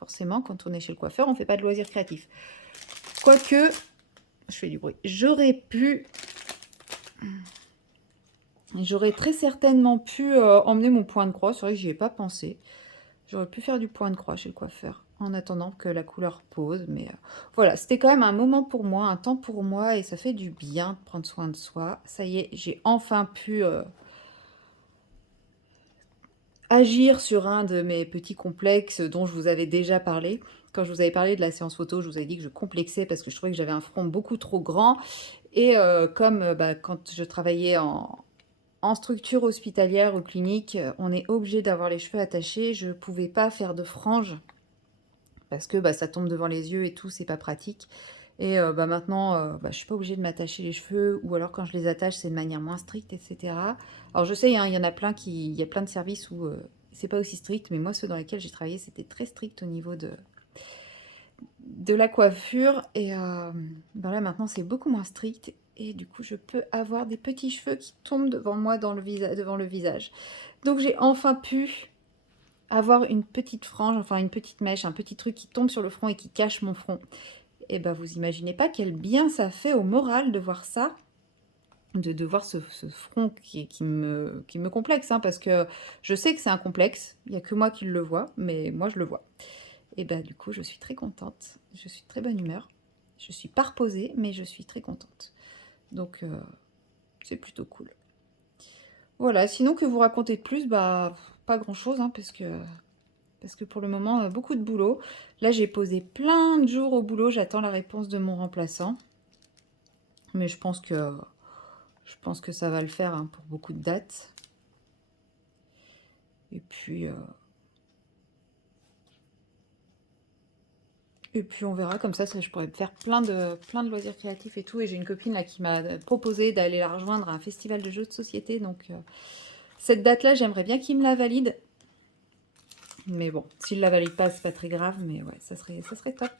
Forcément, quand on est chez le coiffeur, on fait pas de loisirs créatifs. Quoique, je fais du bruit, j'aurais très certainement pu emmener mon point de croix. C'est vrai que j'y ai pas pensé. J'aurais pu faire du point de croix chez le coiffeur en attendant que la couleur pose. Mais voilà, c'était quand même un moment pour moi, un temps pour moi, et ça fait du bien de prendre soin de soi. Ça y est, j'ai enfin pu agir sur un de mes petits complexes dont je vous avais déjà parlé. Quand je vous avais parlé de la séance photo, je vous avais dit que je complexais parce que je trouvais que j'avais un front beaucoup trop grand. Et comme bah, quand je travaillais en structure hospitalière ou clinique, on est obligé d'avoir les cheveux attachés. Je ne pouvais pas faire de franges parce que bah, ça tombe devant les yeux et tout, c'est pas pratique. Et bah, maintenant, bah, je suis pas obligée de m'attacher les cheveux, ou alors quand je les attache, c'est de manière moins stricte, etc. Alors je sais, hein, il y en a plein il y a plein de services où c'est pas aussi strict, mais moi, ceux dans lesquels j'ai travaillé, c'était très strict au niveau de la coiffure. Et ben là, maintenant, c'est beaucoup moins strict. Et du coup, je peux avoir des petits cheveux qui tombent devant moi devant le visage. Donc j'ai enfin pu avoir une petite frange, enfin une petite mèche, un petit truc qui tombe sur le front et qui cache mon front. Et ben vous imaginez pas quel bien ça fait au moral de voir ça, de voir ce front qui me complexe, hein, parce que je sais que c'est un complexe, il n'y a que moi qui le vois, mais moi je le vois. Et ben du coup je suis très contente, je suis de très bonne humeur, je suis pas reposée, mais je suis très contente. Donc c'est plutôt cool. Voilà, sinon que vous raconter de plus, bah pas grand chose, hein, parce que pour le moment, beaucoup de boulot. Là, j'ai posé plein de jours au boulot, j'attends la réponse de mon remplaçant. Mais je pense que ça va le faire, hein, pour beaucoup de dates. Et puis on verra, comme ça je pourrais faire plein de loisirs créatifs et tout. Et j'ai une copine là qui m'a proposé d'aller la rejoindre à un festival de jeux de société. Donc cette date-là, j'aimerais bien qu'il me la valide. Mais bon, s'il la valide pas, c'est pas très grave. Mais ouais, ça serait top.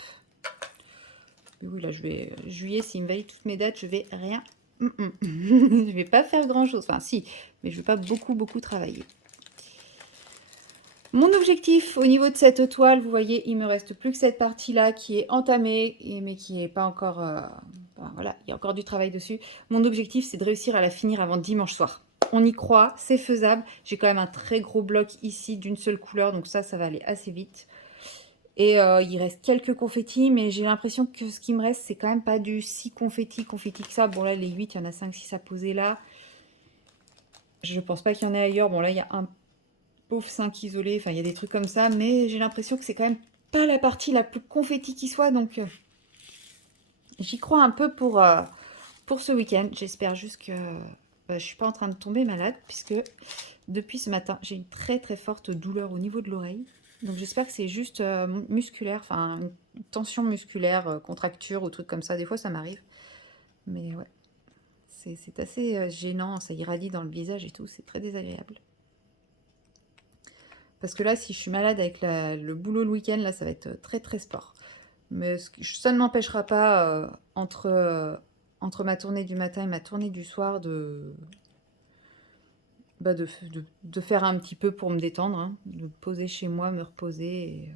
Et oui, là, juillet, s'il me valide toutes mes dates, je vais rien. Je vais pas faire grand-chose. Enfin, si, mais je vais pas beaucoup travailler. Mon objectif au niveau de cette toile, vous voyez, il me reste plus que cette partie-là qui est entamée, mais qui n'est pas encore... ben voilà, il y a encore du travail dessus. Mon objectif, c'est de réussir à la finir avant dimanche soir. On y croit, c'est faisable. J'ai quand même un très gros bloc ici d'une seule couleur, donc ça va aller assez vite. Et il reste quelques confettis, mais j'ai l'impression que ce qui me reste, c'est quand même pas du si confetti que ça. Bon là, les 8, il y en a 5-6 à poser là. Je pense pas qu'il y en ait ailleurs. Bon là, il y a un pauvre 5 isolés, enfin il y a des trucs comme ça, mais j'ai l'impression que c'est quand même pas la partie la plus confetti qui soit, donc j'y crois un peu pour ce week-end. J'espère juste que je suis pas en train de tomber malade, puisque depuis ce matin, j'ai une très très forte douleur au niveau de l'oreille. Donc j'espère que c'est juste musculaire, enfin une tension musculaire, contracture ou truc comme ça. Des fois ça m'arrive. Mais ouais, c'est assez gênant, ça irradie dans le visage et tout, c'est très désagréable. Parce que là, si je suis malade avec le boulot le week-end, là ça va être très très sport. Mais ça ne m'empêchera pas, entre ma tournée du matin et ma tournée du soir, de faire un petit peu pour me détendre, hein, de me poser chez moi, me reposer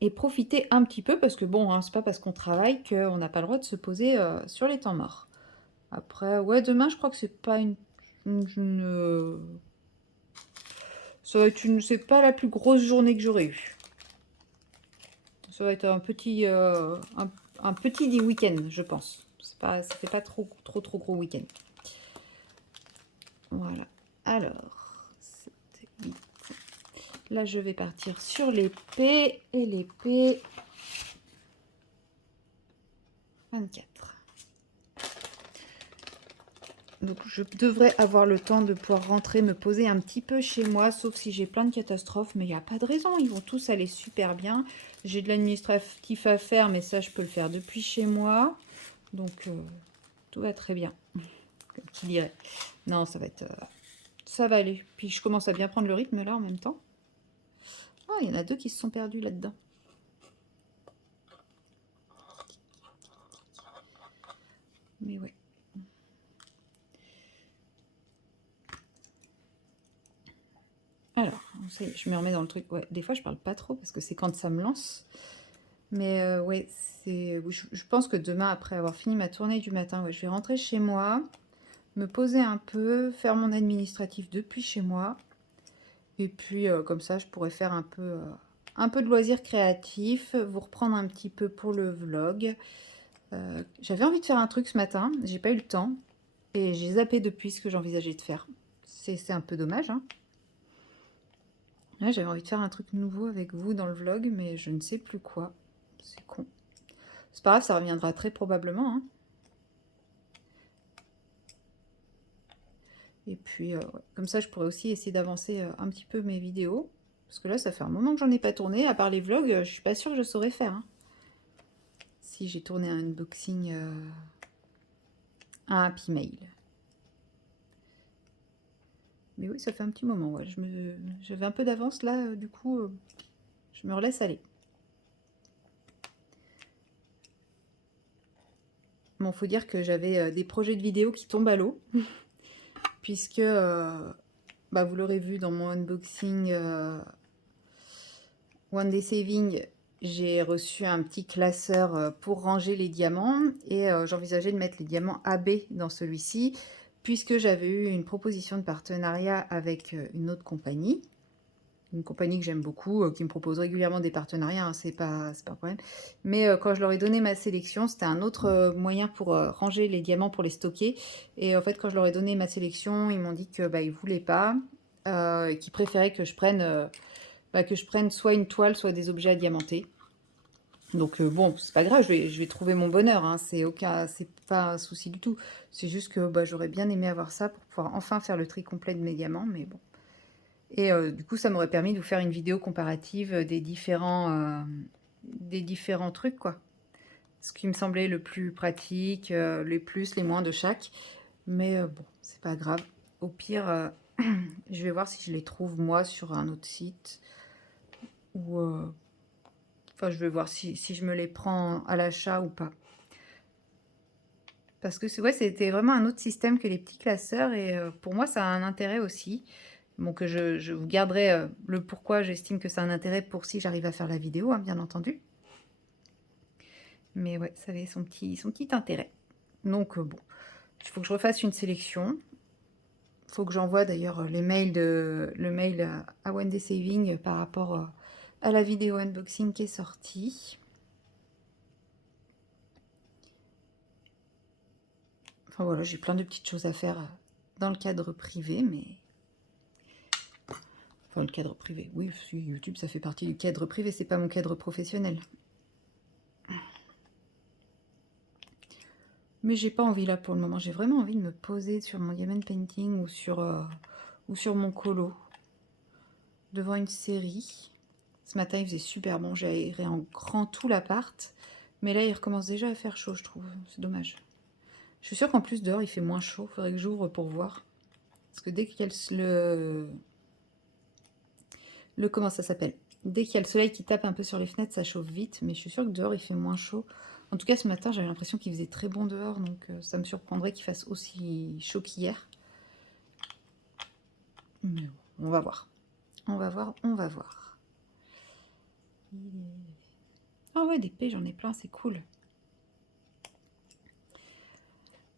et profiter un petit peu, parce que bon, hein, c'est pas parce qu'on travaille qu'on n'a pas le droit de se poser sur les temps morts. Après, ouais, demain, je crois que c'est pas ça va être c'est pas la plus grosse journée que j'aurais eue. Ça va être un petit week-end, je pense. Ça fait pas trop gros week-end. Voilà. Alors, 7, 8. Là, je vais partir sur l'épée. Et l'épée, 24. Donc, je devrais avoir le temps de pouvoir rentrer, me poser un petit peu chez moi, sauf si j'ai plein de catastrophes. Mais il n'y a pas de raison, ils vont tous aller super bien. J'ai de l'administratif à faire, mais ça, je peux le faire depuis chez moi. Donc, tout va très bien, comme qui dirait. Non, ça va être... ça va aller. Puis, je commence à bien prendre le rythme, là, en même temps. Oh, il y en a 2 qui se sont perdus là-dedans. Mais ouais. Alors, ça y est, je me remets dans le truc. Ouais, des fois, je parle pas trop parce que c'est quand ça me lance. Mais ouais, je pense que demain, après avoir fini ma tournée du matin, ouais, je vais rentrer chez moi, me poser un peu, faire mon administratif depuis chez moi. Et puis, comme ça, je pourrais faire un peu de loisirs créatifs, vous reprendre un petit peu pour le vlog. J'avais envie de faire un truc ce matin, j'ai pas eu le temps. Et j'ai zappé depuis ce que j'envisageais de faire. C'est un peu dommage, hein. Ouais, j'avais envie de faire un truc nouveau avec vous dans le vlog, mais je ne sais plus quoi. C'est con. C'est pas grave, ça reviendra très probablement, hein. Et puis, ouais, comme ça, je pourrais aussi essayer d'avancer un petit peu mes vidéos. Parce que là, ça fait un moment que j'en ai pas tourné. À part les vlogs, je suis pas sûre que je saurais faire, hein. Si j'ai tourné un unboxing, un Happy Mail. Mais oui, ça fait un petit moment. Ouais. J'avais un peu d'avance là, du coup, je me relaisse aller. Bon, faut dire que j'avais des projets de vidéos qui tombent à l'eau. Puisque, bah, vous l'aurez vu dans mon unboxing One Day Saving, j'ai reçu un petit classeur pour ranger les diamants. Et j'envisageais de mettre les diamants AB dans celui-ci, puisque j'avais eu une proposition de partenariat avec une autre compagnie. Une compagnie que j'aime beaucoup, qui me propose régulièrement des partenariats, hein, c'est pas un problème. Mais quand je leur ai donné ma sélection, c'était un autre moyen pour ranger les diamants, pour les stocker. Et en fait, quand je leur ai donné ma sélection, ils m'ont dit que bah, ils voulaient pas, et qu'ils préféraient que je prenne soit une toile, soit des objets à diamanter. Donc bon, c'est pas grave, je vais trouver mon bonheur, hein, c'est pas un souci du tout. C'est juste que bah, j'aurais bien aimé avoir ça pour pouvoir enfin faire le tri complet de mes diamants, mais bon. Et du coup, ça m'aurait permis de vous faire une vidéo comparative des différents trucs, quoi. Ce qui me semblait le plus pratique, les plus, les moins de chaque. Mais bon, c'est pas grave. Au pire, je vais voir si je les trouve, moi, sur un autre site. Ou, enfin, je vais voir si je me les prends à l'achat ou pas. Parce que ouais, c'était vraiment un autre système que les petits classeurs. Et pour moi, ça a un intérêt aussi. Bon, que je vous garderai le pourquoi j'estime que ça a un intérêt pour si j'arrive à faire la vidéo, hein, bien entendu. Mais ouais, ça avait son petit intérêt. Donc bon, il faut que je refasse une sélection. Il faut que j'envoie d'ailleurs le mail à One Day Saving par rapport à la vidéo unboxing qui est sortie. Enfin voilà, j'ai plein de petites choses à faire dans le cadre privé, mais Enfin, le cadre privé. Oui, YouTube, ça fait partie du cadre privé, c'est pas mon cadre professionnel. Mais j'ai pas envie là pour le moment. J'ai vraiment envie de me poser sur mon diamond painting ou sur mon colo devant une série. Ce matin, il faisait super bon. J'ai aéré en grand tout l'appart. Mais là, il recommence déjà à faire chaud, je trouve. C'est dommage. Je suis sûre qu'en plus, dehors, il fait moins chaud. Il faudrait que j'ouvre pour voir. Parce que dès qu'il y a comment ça s'appelle? Dès qu'il y a le soleil qui tape un peu sur les fenêtres, ça chauffe vite. Mais je suis sûre que dehors, il fait moins chaud. En tout cas, ce matin, j'avais l'impression qu'il faisait très bon dehors. Donc, ça me surprendrait qu'il fasse aussi chaud qu'hier. Mais bon, on va voir. On va voir, on va voir. Ah ouais, des pets, j'en ai plein, c'est cool.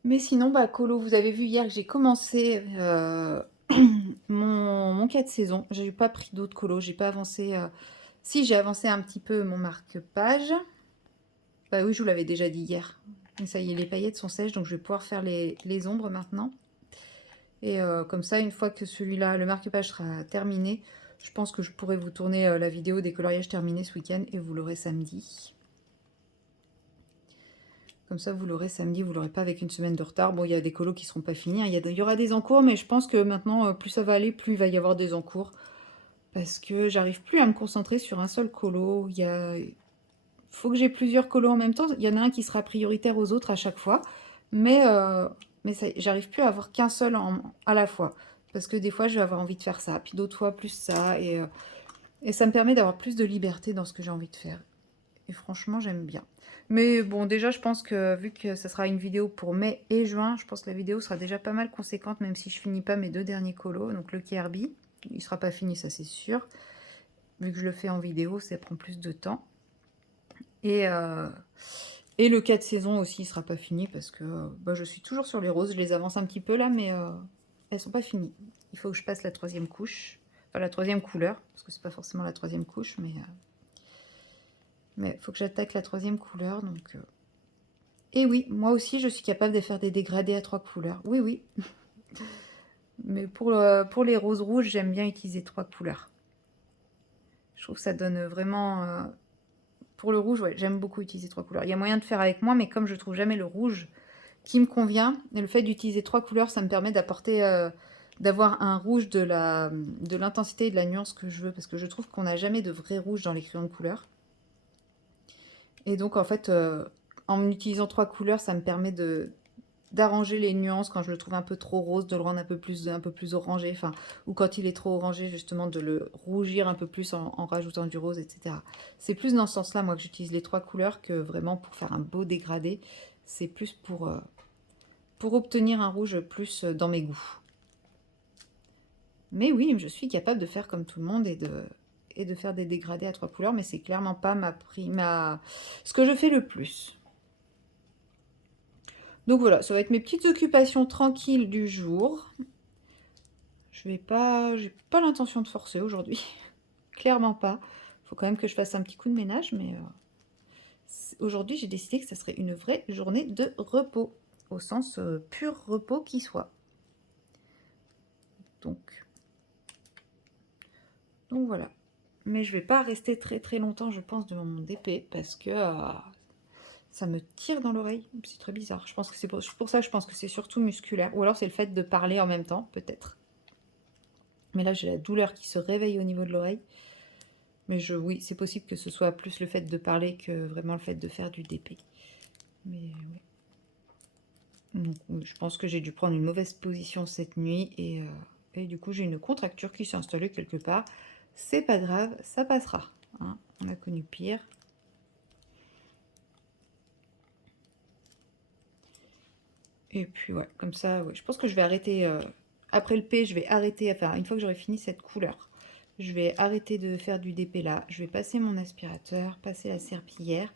Mais sinon, bah, colo, vous avez vu hier que j'ai commencé mon cas de saison. J'ai pas pris d'autres colos, j'ai pas avancé. Si, j'ai avancé un petit peu mon marque-page. Bah oui, je vous l'avais déjà dit hier. Et ça y est, les paillettes sont sèches, donc je vais pouvoir faire les ombres maintenant. Et comme ça, une fois que celui-là, le marque-page sera terminé, je pense que je pourrai vous tourner la vidéo des coloriages terminés ce week-end et vous l'aurez samedi. Comme ça, vous l'aurez samedi, vous l'aurez pas avec une semaine de retard. Bon, il y a des colos qui seront pas finis, hein. Il y aura des encours, mais je pense que maintenant, plus ça va aller, plus il va y avoir des encours. Parce que j'arrive plus à me concentrer sur un seul colo. Faut que j'ai plusieurs colos en même temps. Il y en a un qui sera prioritaire aux autres à chaque fois. Mais, j'arrive plus à avoir qu'un seul à la fois. Parce que des fois, je vais avoir envie de faire ça, puis d'autres fois, plus ça. Et ça me permet d'avoir plus de liberté dans ce que j'ai envie de faire. Et franchement, j'aime bien. Mais bon, déjà, je pense que vu que ça sera une vidéo pour mai et juin, je pense que la vidéo sera déjà pas mal conséquente, même si je finis pas mes deux derniers colos. Donc le Kirby, il sera pas fini, ça c'est sûr. Vu que je le fais en vidéo, ça prend plus de temps. Et le 4 saisons aussi, il sera pas fini parce que bah, je suis toujours sur les roses. Je les avance un petit peu là, mais elles sont pas finies. Il faut que je passe la troisième couche. Enfin, la troisième couleur, parce que c'est pas forcément la troisième couche, mais il faut que j'attaque la troisième couleur, donc... Et oui, moi aussi, je suis capable de faire des dégradés à 3 couleurs. Oui, oui. Mais pour les roses rouges, j'aime bien utiliser 3 couleurs. Je trouve que ça donne vraiment... Pour le rouge, ouais, j'aime beaucoup utiliser 3 couleurs. Il y a moyen de faire avec moi, mais comme je trouve jamais le rouge qui me convient, et le fait d'utiliser 3 couleurs, ça me permet d'apporter... d'avoir un rouge de l'intensité et de la nuance que je veux, parce que je trouve qu'on n'a jamais de vrai rouge dans les crayons de couleur. Et donc, en fait, en utilisant 3 couleurs, ça me permet d'arranger les nuances quand je le trouve un peu trop rose, de le rendre un peu plus orangé, enfin, ou quand il est trop orangé, justement, de le rougir un peu plus en rajoutant du rose, etc. C'est plus dans ce sens-là, moi, que j'utilise les 3 couleurs que vraiment pour faire un beau dégradé. C'est plus pour obtenir un rouge plus dans mes goûts. Mais oui, je suis capable de faire comme tout le monde et de faire des dégradés à 3 couleurs, mais c'est clairement pas ce que je fais le plus. Donc voilà, ça va être mes petites occupations tranquilles du jour. J'ai pas l'intention de forcer aujourd'hui. Clairement pas. Faut quand même que je fasse un petit coup de ménage, mais aujourd'hui j'ai décidé que ça serait une vraie journée de repos, au sens pur repos qui soit. Donc voilà. Mais je vais pas rester très très longtemps, je pense, devant mon DP, parce que ça me tire dans l'oreille. C'est très bizarre. Je pense que c'est pour ça, je pense que c'est surtout musculaire. Ou alors c'est le fait de parler en même temps, peut-être. Mais là, j'ai la douleur qui se réveille au niveau de l'oreille. Mais oui, c'est possible que ce soit plus le fait de parler que vraiment le fait de faire du DP. Mais oui. Donc, je pense que j'ai dû prendre une mauvaise position cette nuit. Et du coup, j'ai une contracture qui s'est installée quelque part. C'est pas grave, ça passera. Hein, on a connu pire. Et puis, ouais, comme ça, ouais, je pense que je vais arrêter... après le P, je vais arrêter... Enfin, une fois que j'aurai fini cette couleur, je vais arrêter de faire du DP là. Je vais passer mon aspirateur, passer la serpillière.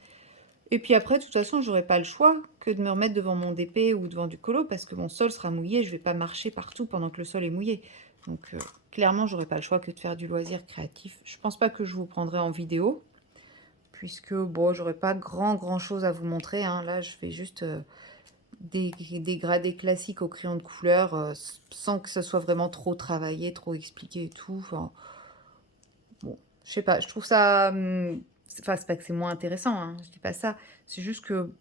Et puis après, de toute façon, j'aurai pas le choix que de me remettre devant mon DP ou devant du colo parce que mon sol sera mouillé. Je vais pas marcher partout pendant que le sol est mouillé. Donc, clairement, j'aurai pas le choix que de faire du loisir créatif. Je pense pas que je vous prendrai en vidéo puisque, bon, j'aurai pas grand chose à vous montrer. Hein. Là, je fais juste... des dégradés classiques au crayon de couleur sans que ça soit vraiment trop travaillé, trop expliqué et tout. Enfin, Bon, je sais pas, je trouve ça, enfin, c'est pas que c'est moins intéressant, hein, je dis pas ça. C'est juste que,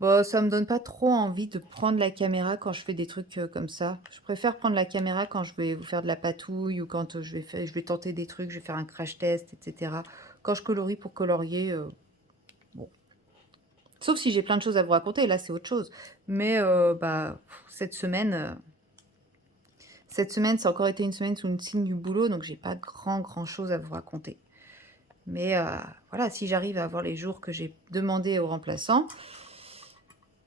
bah, ça me donne pas trop envie de prendre la caméra quand je fais des trucs, comme ça. Je préfère prendre la caméra quand je vais vous faire de la patouille ou quand, je vais tenter des trucs, je vais faire un crash test et cetera. Quand je colorie pour colorier, bon. Sauf si j'ai plein de choses à vous raconter, là, c'est autre chose. Mais, bah, cette semaine, ça a encore été une semaine sous le signe du boulot, donc j'ai pas grand chose à vous raconter. Mais, voilà, si j'arrive à avoir les jours que j'ai demandé aux remplaçants,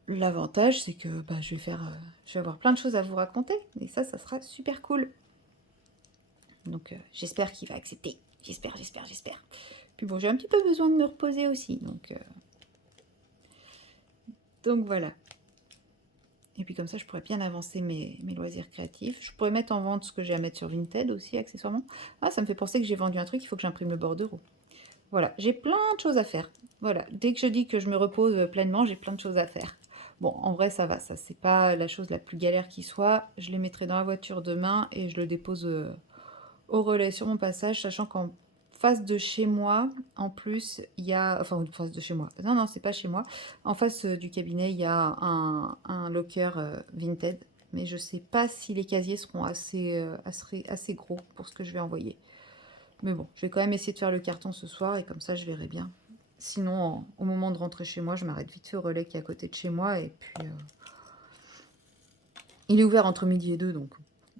l'avantage, c'est que, bah, je vais avoir plein de choses à vous raconter et ça sera super cool. Donc, j'espère qu'il va accepter. J'espère. Puis bon, j'ai un petit peu besoin de me reposer aussi, donc voilà. Et puis comme ça, je pourrais bien avancer mes loisirs créatifs. Je pourrais mettre en vente ce que j'ai à mettre sur Vinted aussi, accessoirement. Ah, ça me fait penser que j'ai vendu un truc, il faut que j'imprime le bordereau. Voilà, j'ai plein de choses à faire. Voilà, dès que je dis que je me repose pleinement, j'ai plein de choses à faire. Bon, en vrai, ça va, ça c'est pas la chose la plus galère qui soit. Je les mettrai dans la voiture demain et je le dépose au relais sur mon passage, sachant qu'en face de chez moi, en plus, il y a... Enfin, en face de chez moi. Non, c'est pas chez moi. En face du cabinet, il y a un locker Vinted. Mais je sais pas si les casiers seront assez gros pour ce que je vais envoyer. Mais bon, je vais quand même essayer de faire le carton ce soir et comme ça, je verrai bien. Sinon, au moment de rentrer chez moi, je m'arrête vite fait au relais qui est à côté de chez moi. Et puis, il est ouvert entre midi et 2, donc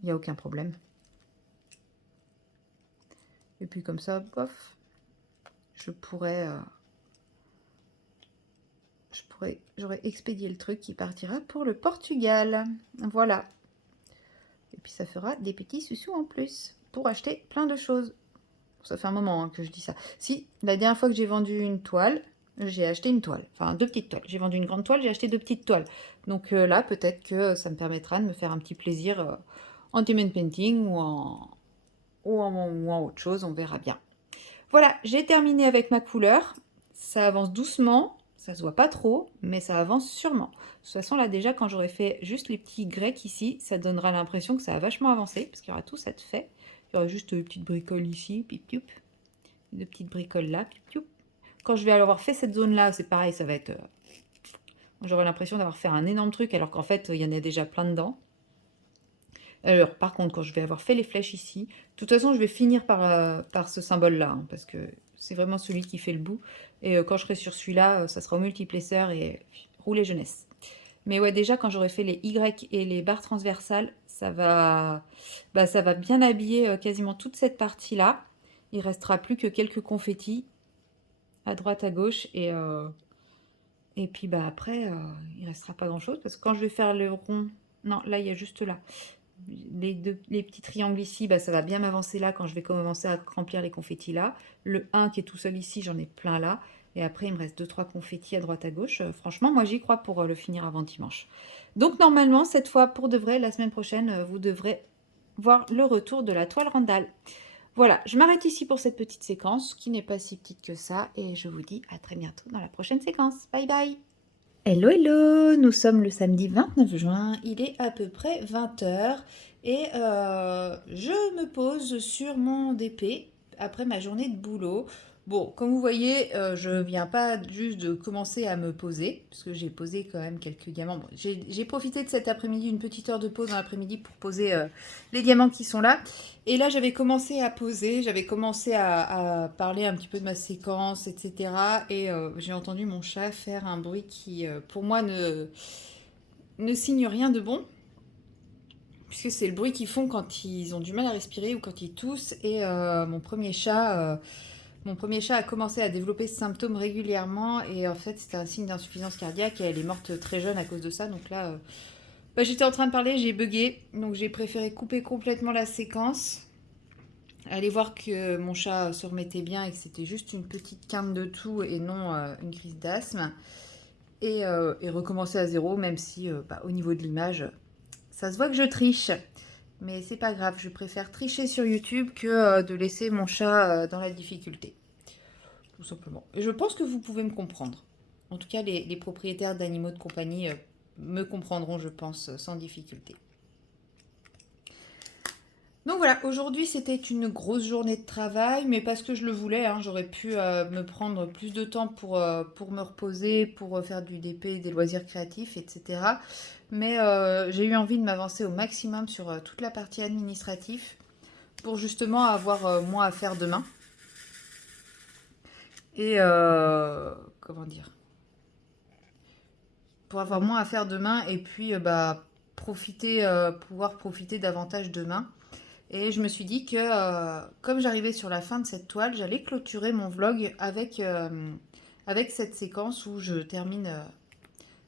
il n'y a aucun problème. Et puis comme ça, bof, j'aurais expédié le truc qui partira pour le Portugal. Voilà. Et puis ça fera des petits sous en plus pour acheter plein de choses. Ça fait un moment que je dis ça. Si, la dernière fois que j'ai vendu une toile, j'ai acheté une toile. Enfin, 2 petites toiles. J'ai vendu une grande toile, j'ai acheté 2 petites toiles. Donc là, peut-être que ça me permettra de me faire un petit plaisir en diamond painting ou en autre chose. On verra bien. Voilà, j'ai terminé avec ma couleur. Ça avance doucement, ça se voit pas trop, mais ça avance sûrement. De toute façon, là déjà, quand j'aurai fait juste les petits grecs ici, ça donnera l'impression que ça a vachement avancé, parce qu'il y aura tout ça de fait. Il y aura juste des petites bricoles ici, pip pip, des petites bricoles là, pip pip. Quand je vais avoir fait cette zone-là, c'est pareil, ça va être... j'aurai l'impression d'avoir fait un énorme truc, alors qu'en fait, il y en a déjà plein dedans. Alors, par contre, quand je vais avoir fait les flèches ici, de toute façon, je vais finir par ce symbole-là, hein, parce que c'est vraiment celui qui fait le bout. Et quand je serai sur celui-là, ça sera au multiplesseur et rouler jeunesse. Mais ouais, déjà, quand j'aurai fait les Y et les barres transversales, ça va bien habiller quasiment toute cette partie-là. Il restera plus que quelques confettis à droite, à gauche, et puis bah après, il restera pas grand-chose, parce que quand je vais faire le rond... Non, là, il y a juste là. Les petits triangles ici, bah, ça va bien m'avancer là quand je vais commencer à remplir les confettis là. Le 1 qui est tout seul ici, j'en ai plein là. Et après, il me reste 2-3 confettis à droite à gauche. Franchement, moi, j'y crois pour le finir avant dimanche. Donc, normalement, cette fois, pour de vrai, la semaine prochaine, vous devrez voir le retour de la toile Randall. Voilà, je m'arrête ici pour cette petite séquence qui n'est pas si petite que ça. Et je vous dis à très bientôt dans la prochaine séquence. Bye bye! Hello, hello! Nous sommes le samedi 29 juin, il est à peu près 20 heures et je me pose sur mon DP après ma journée de boulot. Bon, comme vous voyez, je viens pas juste de commencer à me poser, parce que j'ai posé quand même quelques diamants. Bon, j'ai profité de cet après-midi, une petite heure de pause dans l'après-midi pour poser les diamants qui sont là. Et là, j'avais commencé à poser, j'avais commencé à parler un petit peu de ma séquence, etc. Et j'ai entendu mon chat faire un bruit qui, pour moi, ne signe rien de bon. Puisque c'est le bruit qu'ils font quand ils ont du mal à respirer ou quand ils toussent. Et mon premier chat a commencé à développer ce symptôme régulièrement. Et en fait, c'était un signe d'insuffisance cardiaque et elle est morte très jeune à cause de ça. Donc là, j'étais en train de parler, j'ai bugué. Donc j'ai préféré couper complètement la séquence. Aller voir que mon chat se remettait bien et que c'était juste une petite quinte de toux et non une crise d'asthme. Et recommencer à zéro, même si au niveau de l'image, ça se voit que je triche. Mais c'est pas grave, je préfère tricher sur YouTube que de laisser mon chat dans la difficulté. Tout simplement. Et je pense que vous pouvez me comprendre. En tout cas, les propriétaires d'animaux de compagnie me comprendront, je pense, sans difficulté. Donc voilà, aujourd'hui c'était une grosse journée de travail, mais parce que je le voulais, hein, j'aurais pu me prendre plus de temps pour me reposer, pour faire du DP, des loisirs créatifs, etc. Mais j'ai eu envie de m'avancer au maximum sur toute la partie administrative pour justement avoir moins à faire demain. Et comment dire? Pour avoir moins à faire demain et puis bah, pouvoir profiter davantage demain. Et je me suis dit que comme j'arrivais sur la fin de cette toile, j'allais clôturer mon vlog avec cette séquence où je termine.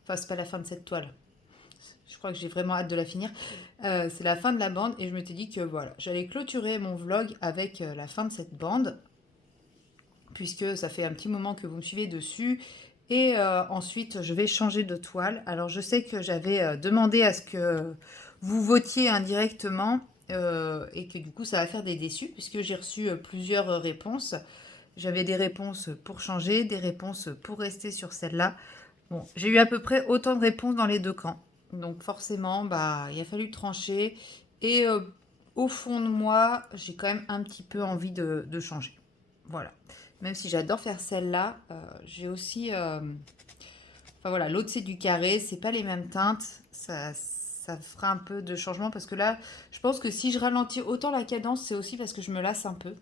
Enfin, c'est pas la fin de cette toile. Je crois que j'ai vraiment hâte de la finir. C'est la fin de la bande et je m'étais dit que voilà, j'allais clôturer mon vlog avec la fin de cette bande, puisque ça fait un petit moment que vous me suivez dessus. Et ensuite, je vais changer de toile. Alors, je sais que j'avais demandé à ce que vous votiez indirectement et que du coup, ça va faire des déçus, puisque j'ai reçu plusieurs réponses. J'avais des réponses pour changer, des réponses pour rester sur celle-là. Bon, j'ai eu à peu près autant de réponses dans les deux camps. Donc forcément, bah, il a fallu trancher. Et au fond de moi, j'ai quand même un petit peu envie de changer. Voilà. Même si j'adore faire celle-là, j'ai aussi... Enfin voilà, l'autre c'est du carré, c'est pas les mêmes teintes. Ça fera un peu de changement parce que là, je pense que si je ralentis autant la cadence, c'est aussi parce que je me lasse un peu.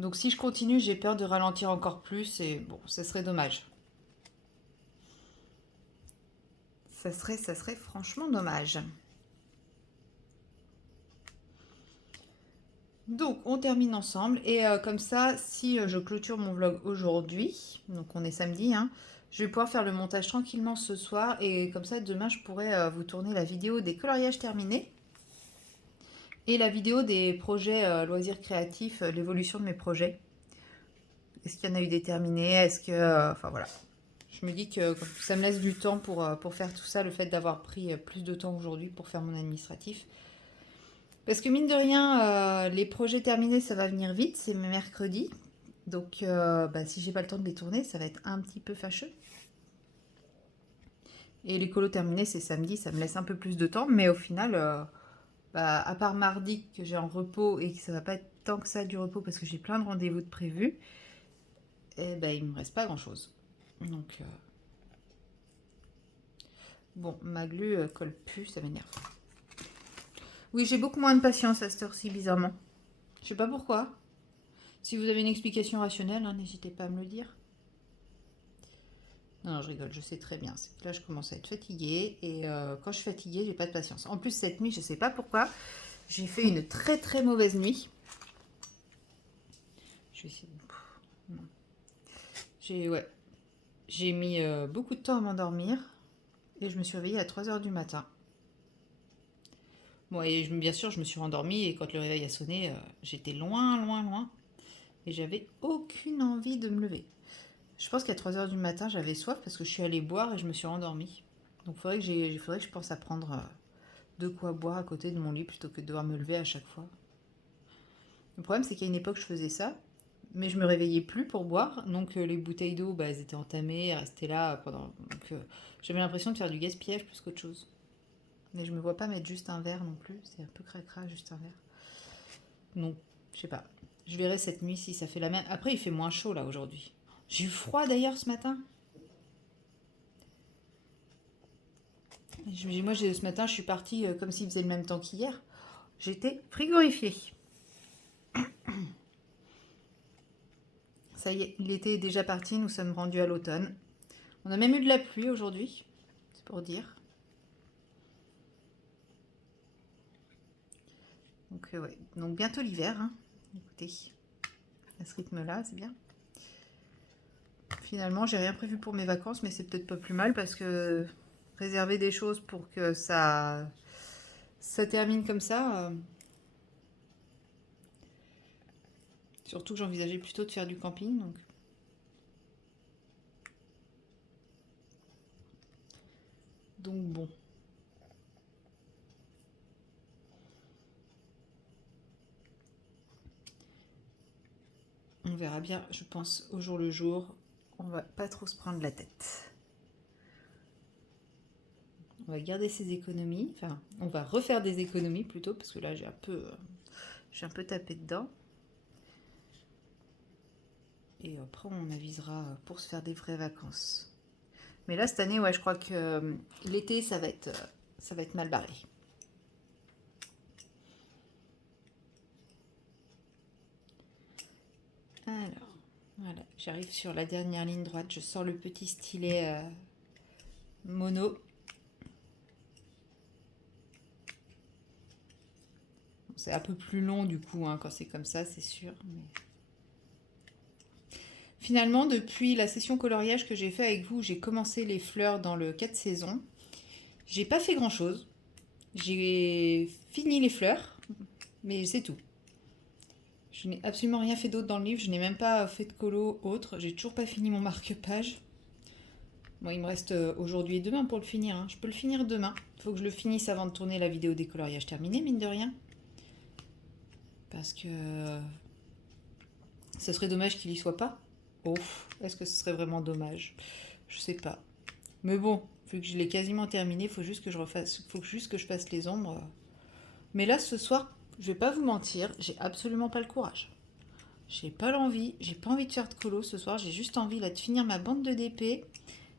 Donc si je continue, j'ai peur de ralentir encore plus et bon, ça serait dommage. Ça serait franchement dommage. Donc, on termine ensemble. Et comme ça, si je clôture mon vlog aujourd'hui, donc on est samedi, hein, je vais pouvoir faire le montage tranquillement ce soir. Et comme ça, demain, je pourrai vous tourner la vidéo des coloriages terminés et la vidéo des projets loisirs créatifs, l'évolution de mes projets. Est-ce qu'il y en a eu des terminés? Est-ce que... enfin voilà. Je me dis que ça me laisse du temps pour faire tout ça, le fait d'avoir pris plus de temps aujourd'hui pour faire mon administratif. Parce que mine de rien, les projets terminés, ça va venir vite, c'est mercredi. Donc bah, si j'ai pas le temps de les tourner, ça va être un petit peu fâcheux. Et les colos terminés, c'est samedi, ça me laisse un peu plus de temps. Mais au final, bah, à part mardi que j'ai en repos et que ça va pas être tant que ça du repos parce que j'ai plein de rendez-vous de prévus, et bah, il me reste pas grand-chose. Donc bon, ma glu colle plus, ça m'énerve. Oui, j'ai beaucoup moins de patience à cette heure-ci, bizarrement. Je sais pas pourquoi. Si vous avez une explication rationnelle, hein, n'hésitez pas à me le dire. Non, je rigole, je sais très bien. C'est que là, je commence à être fatiguée et quand je suis fatiguée, j'ai pas de patience. En plus, cette nuit, je sais pas pourquoi, j'ai fait une très très mauvaise nuit. Je vais essayer de... Non. J'ai mis beaucoup de temps à m'endormir et je me suis réveillée à 3 h du matin. Bon, et bien sûr, je me suis rendormie et quand le réveil a sonné, j'étais loin, loin, loin et j'avais aucune envie de me lever. Je pense qu'à 3 h du matin, j'avais soif parce que je suis allée boire et je me suis rendormie. Donc, faudrait que je pense à prendre de quoi boire à côté de mon lit plutôt que de devoir me lever à chaque fois. Le problème, c'est qu'à une époque, je faisais ça, mais je me réveillais plus pour boire. Donc, les bouteilles d'eau, bah, elles étaient entamées, elles restaient là pendant. Donc, j'avais l'impression de faire du gaspillage plus qu'autre chose. Mais je me vois pas mettre juste un verre non plus. C'est un peu cracra, juste un verre. Donc, je sais pas. Je verrai cette nuit si ça fait la même. Après, il fait moins chaud là aujourd'hui. J'ai eu froid d'ailleurs ce matin. Moi, ce matin, je suis partie comme s'il faisait le même temps qu'hier. J'étais frigorifiée. Ça y est, l'été est déjà parti, nous sommes rendus à l'automne. On a même eu de la pluie aujourd'hui, c'est pour dire. Donc, ouais. Donc bientôt l'hiver, hein. Écoutez, à ce rythme-là, c'est bien. Finalement, j'ai rien prévu pour mes vacances, mais c'est peut-être pas plus mal parce que réserver des choses pour que ça termine comme ça. Surtout que j'envisageais plutôt de faire du camping, donc bon. On verra bien, je pense, au jour le jour. On va pas trop se prendre la tête. On va garder ses économies. Enfin, on va refaire des économies plutôt, parce que là, j'ai un peu tapé dedans. Et après, on avisera pour se faire des vraies vacances. Mais là, cette année, ouais, je crois que l'été, ça va être mal barré. Alors, voilà, j'arrive sur la dernière ligne droite. Je sors le petit stylet mono. C'est un peu plus long du coup, hein, quand c'est comme ça, c'est sûr. Mais... Finalement, depuis la session coloriage que j'ai fait avec vous, j'ai commencé les fleurs dans le 4 saisons. J'ai pas fait grand chose. J'ai fini les fleurs, mais c'est tout. Je n'ai absolument rien fait d'autre dans le livre. Je n'ai même pas fait de colo autre. J'ai toujours pas fini mon marque-page. Bon, il me reste aujourd'hui et demain pour le finir. Hein. Je peux le finir demain. Il faut que je le finisse avant de tourner la vidéo des coloriages terminés, mine de rien. Parce que ce serait dommage qu'il y soit pas. Oh, est-ce que ce serait vraiment dommage? Je sais pas. Mais bon, vu que je l'ai quasiment terminé, il faut juste que je fasse les ombres. Mais là, ce soir, je vais pas vous mentir, j'ai absolument pas le courage. J'ai pas l'envie, j'ai pas envie de faire de colo ce soir, j'ai juste envie là de finir ma bande de DP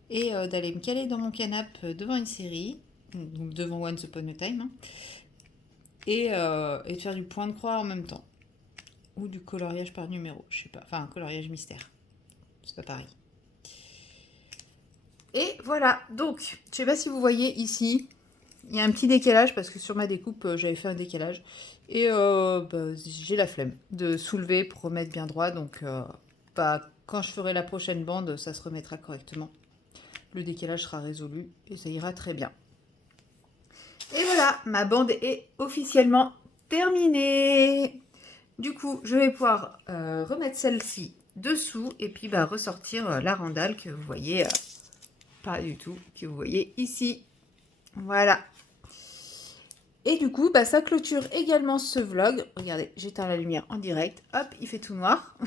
et d'aller me caler dans mon canapé devant une série, donc devant Once Upon a Time, hein, et de faire du point de croix en même temps. Ou du coloriage par numéro, je sais pas, enfin un coloriage mystère. C'est pas pareil. Et voilà, donc, je sais pas si vous voyez ici, il y a un petit décalage parce que sur ma découpe, j'avais fait un décalage. Et j'ai la flemme de soulever pour remettre bien droit. Donc, quand je ferai la prochaine bande, ça se remettra correctement. Le décalage sera résolu et ça ira très bien. Et voilà, ma bande est officiellement terminée. Du coup, je vais pouvoir remettre celle-ci dessous et puis ressortir la randale que vous voyez pas du tout, que vous voyez ici. Voilà. Et du coup, ça clôture également ce vlog. Regardez, j'éteins la lumière en direct. Hop, il fait tout noir.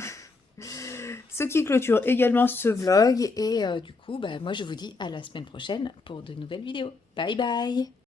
Ce qui clôture également ce vlog. Et du coup, moi je vous dis à la semaine prochaine pour de nouvelles vidéos. Bye bye!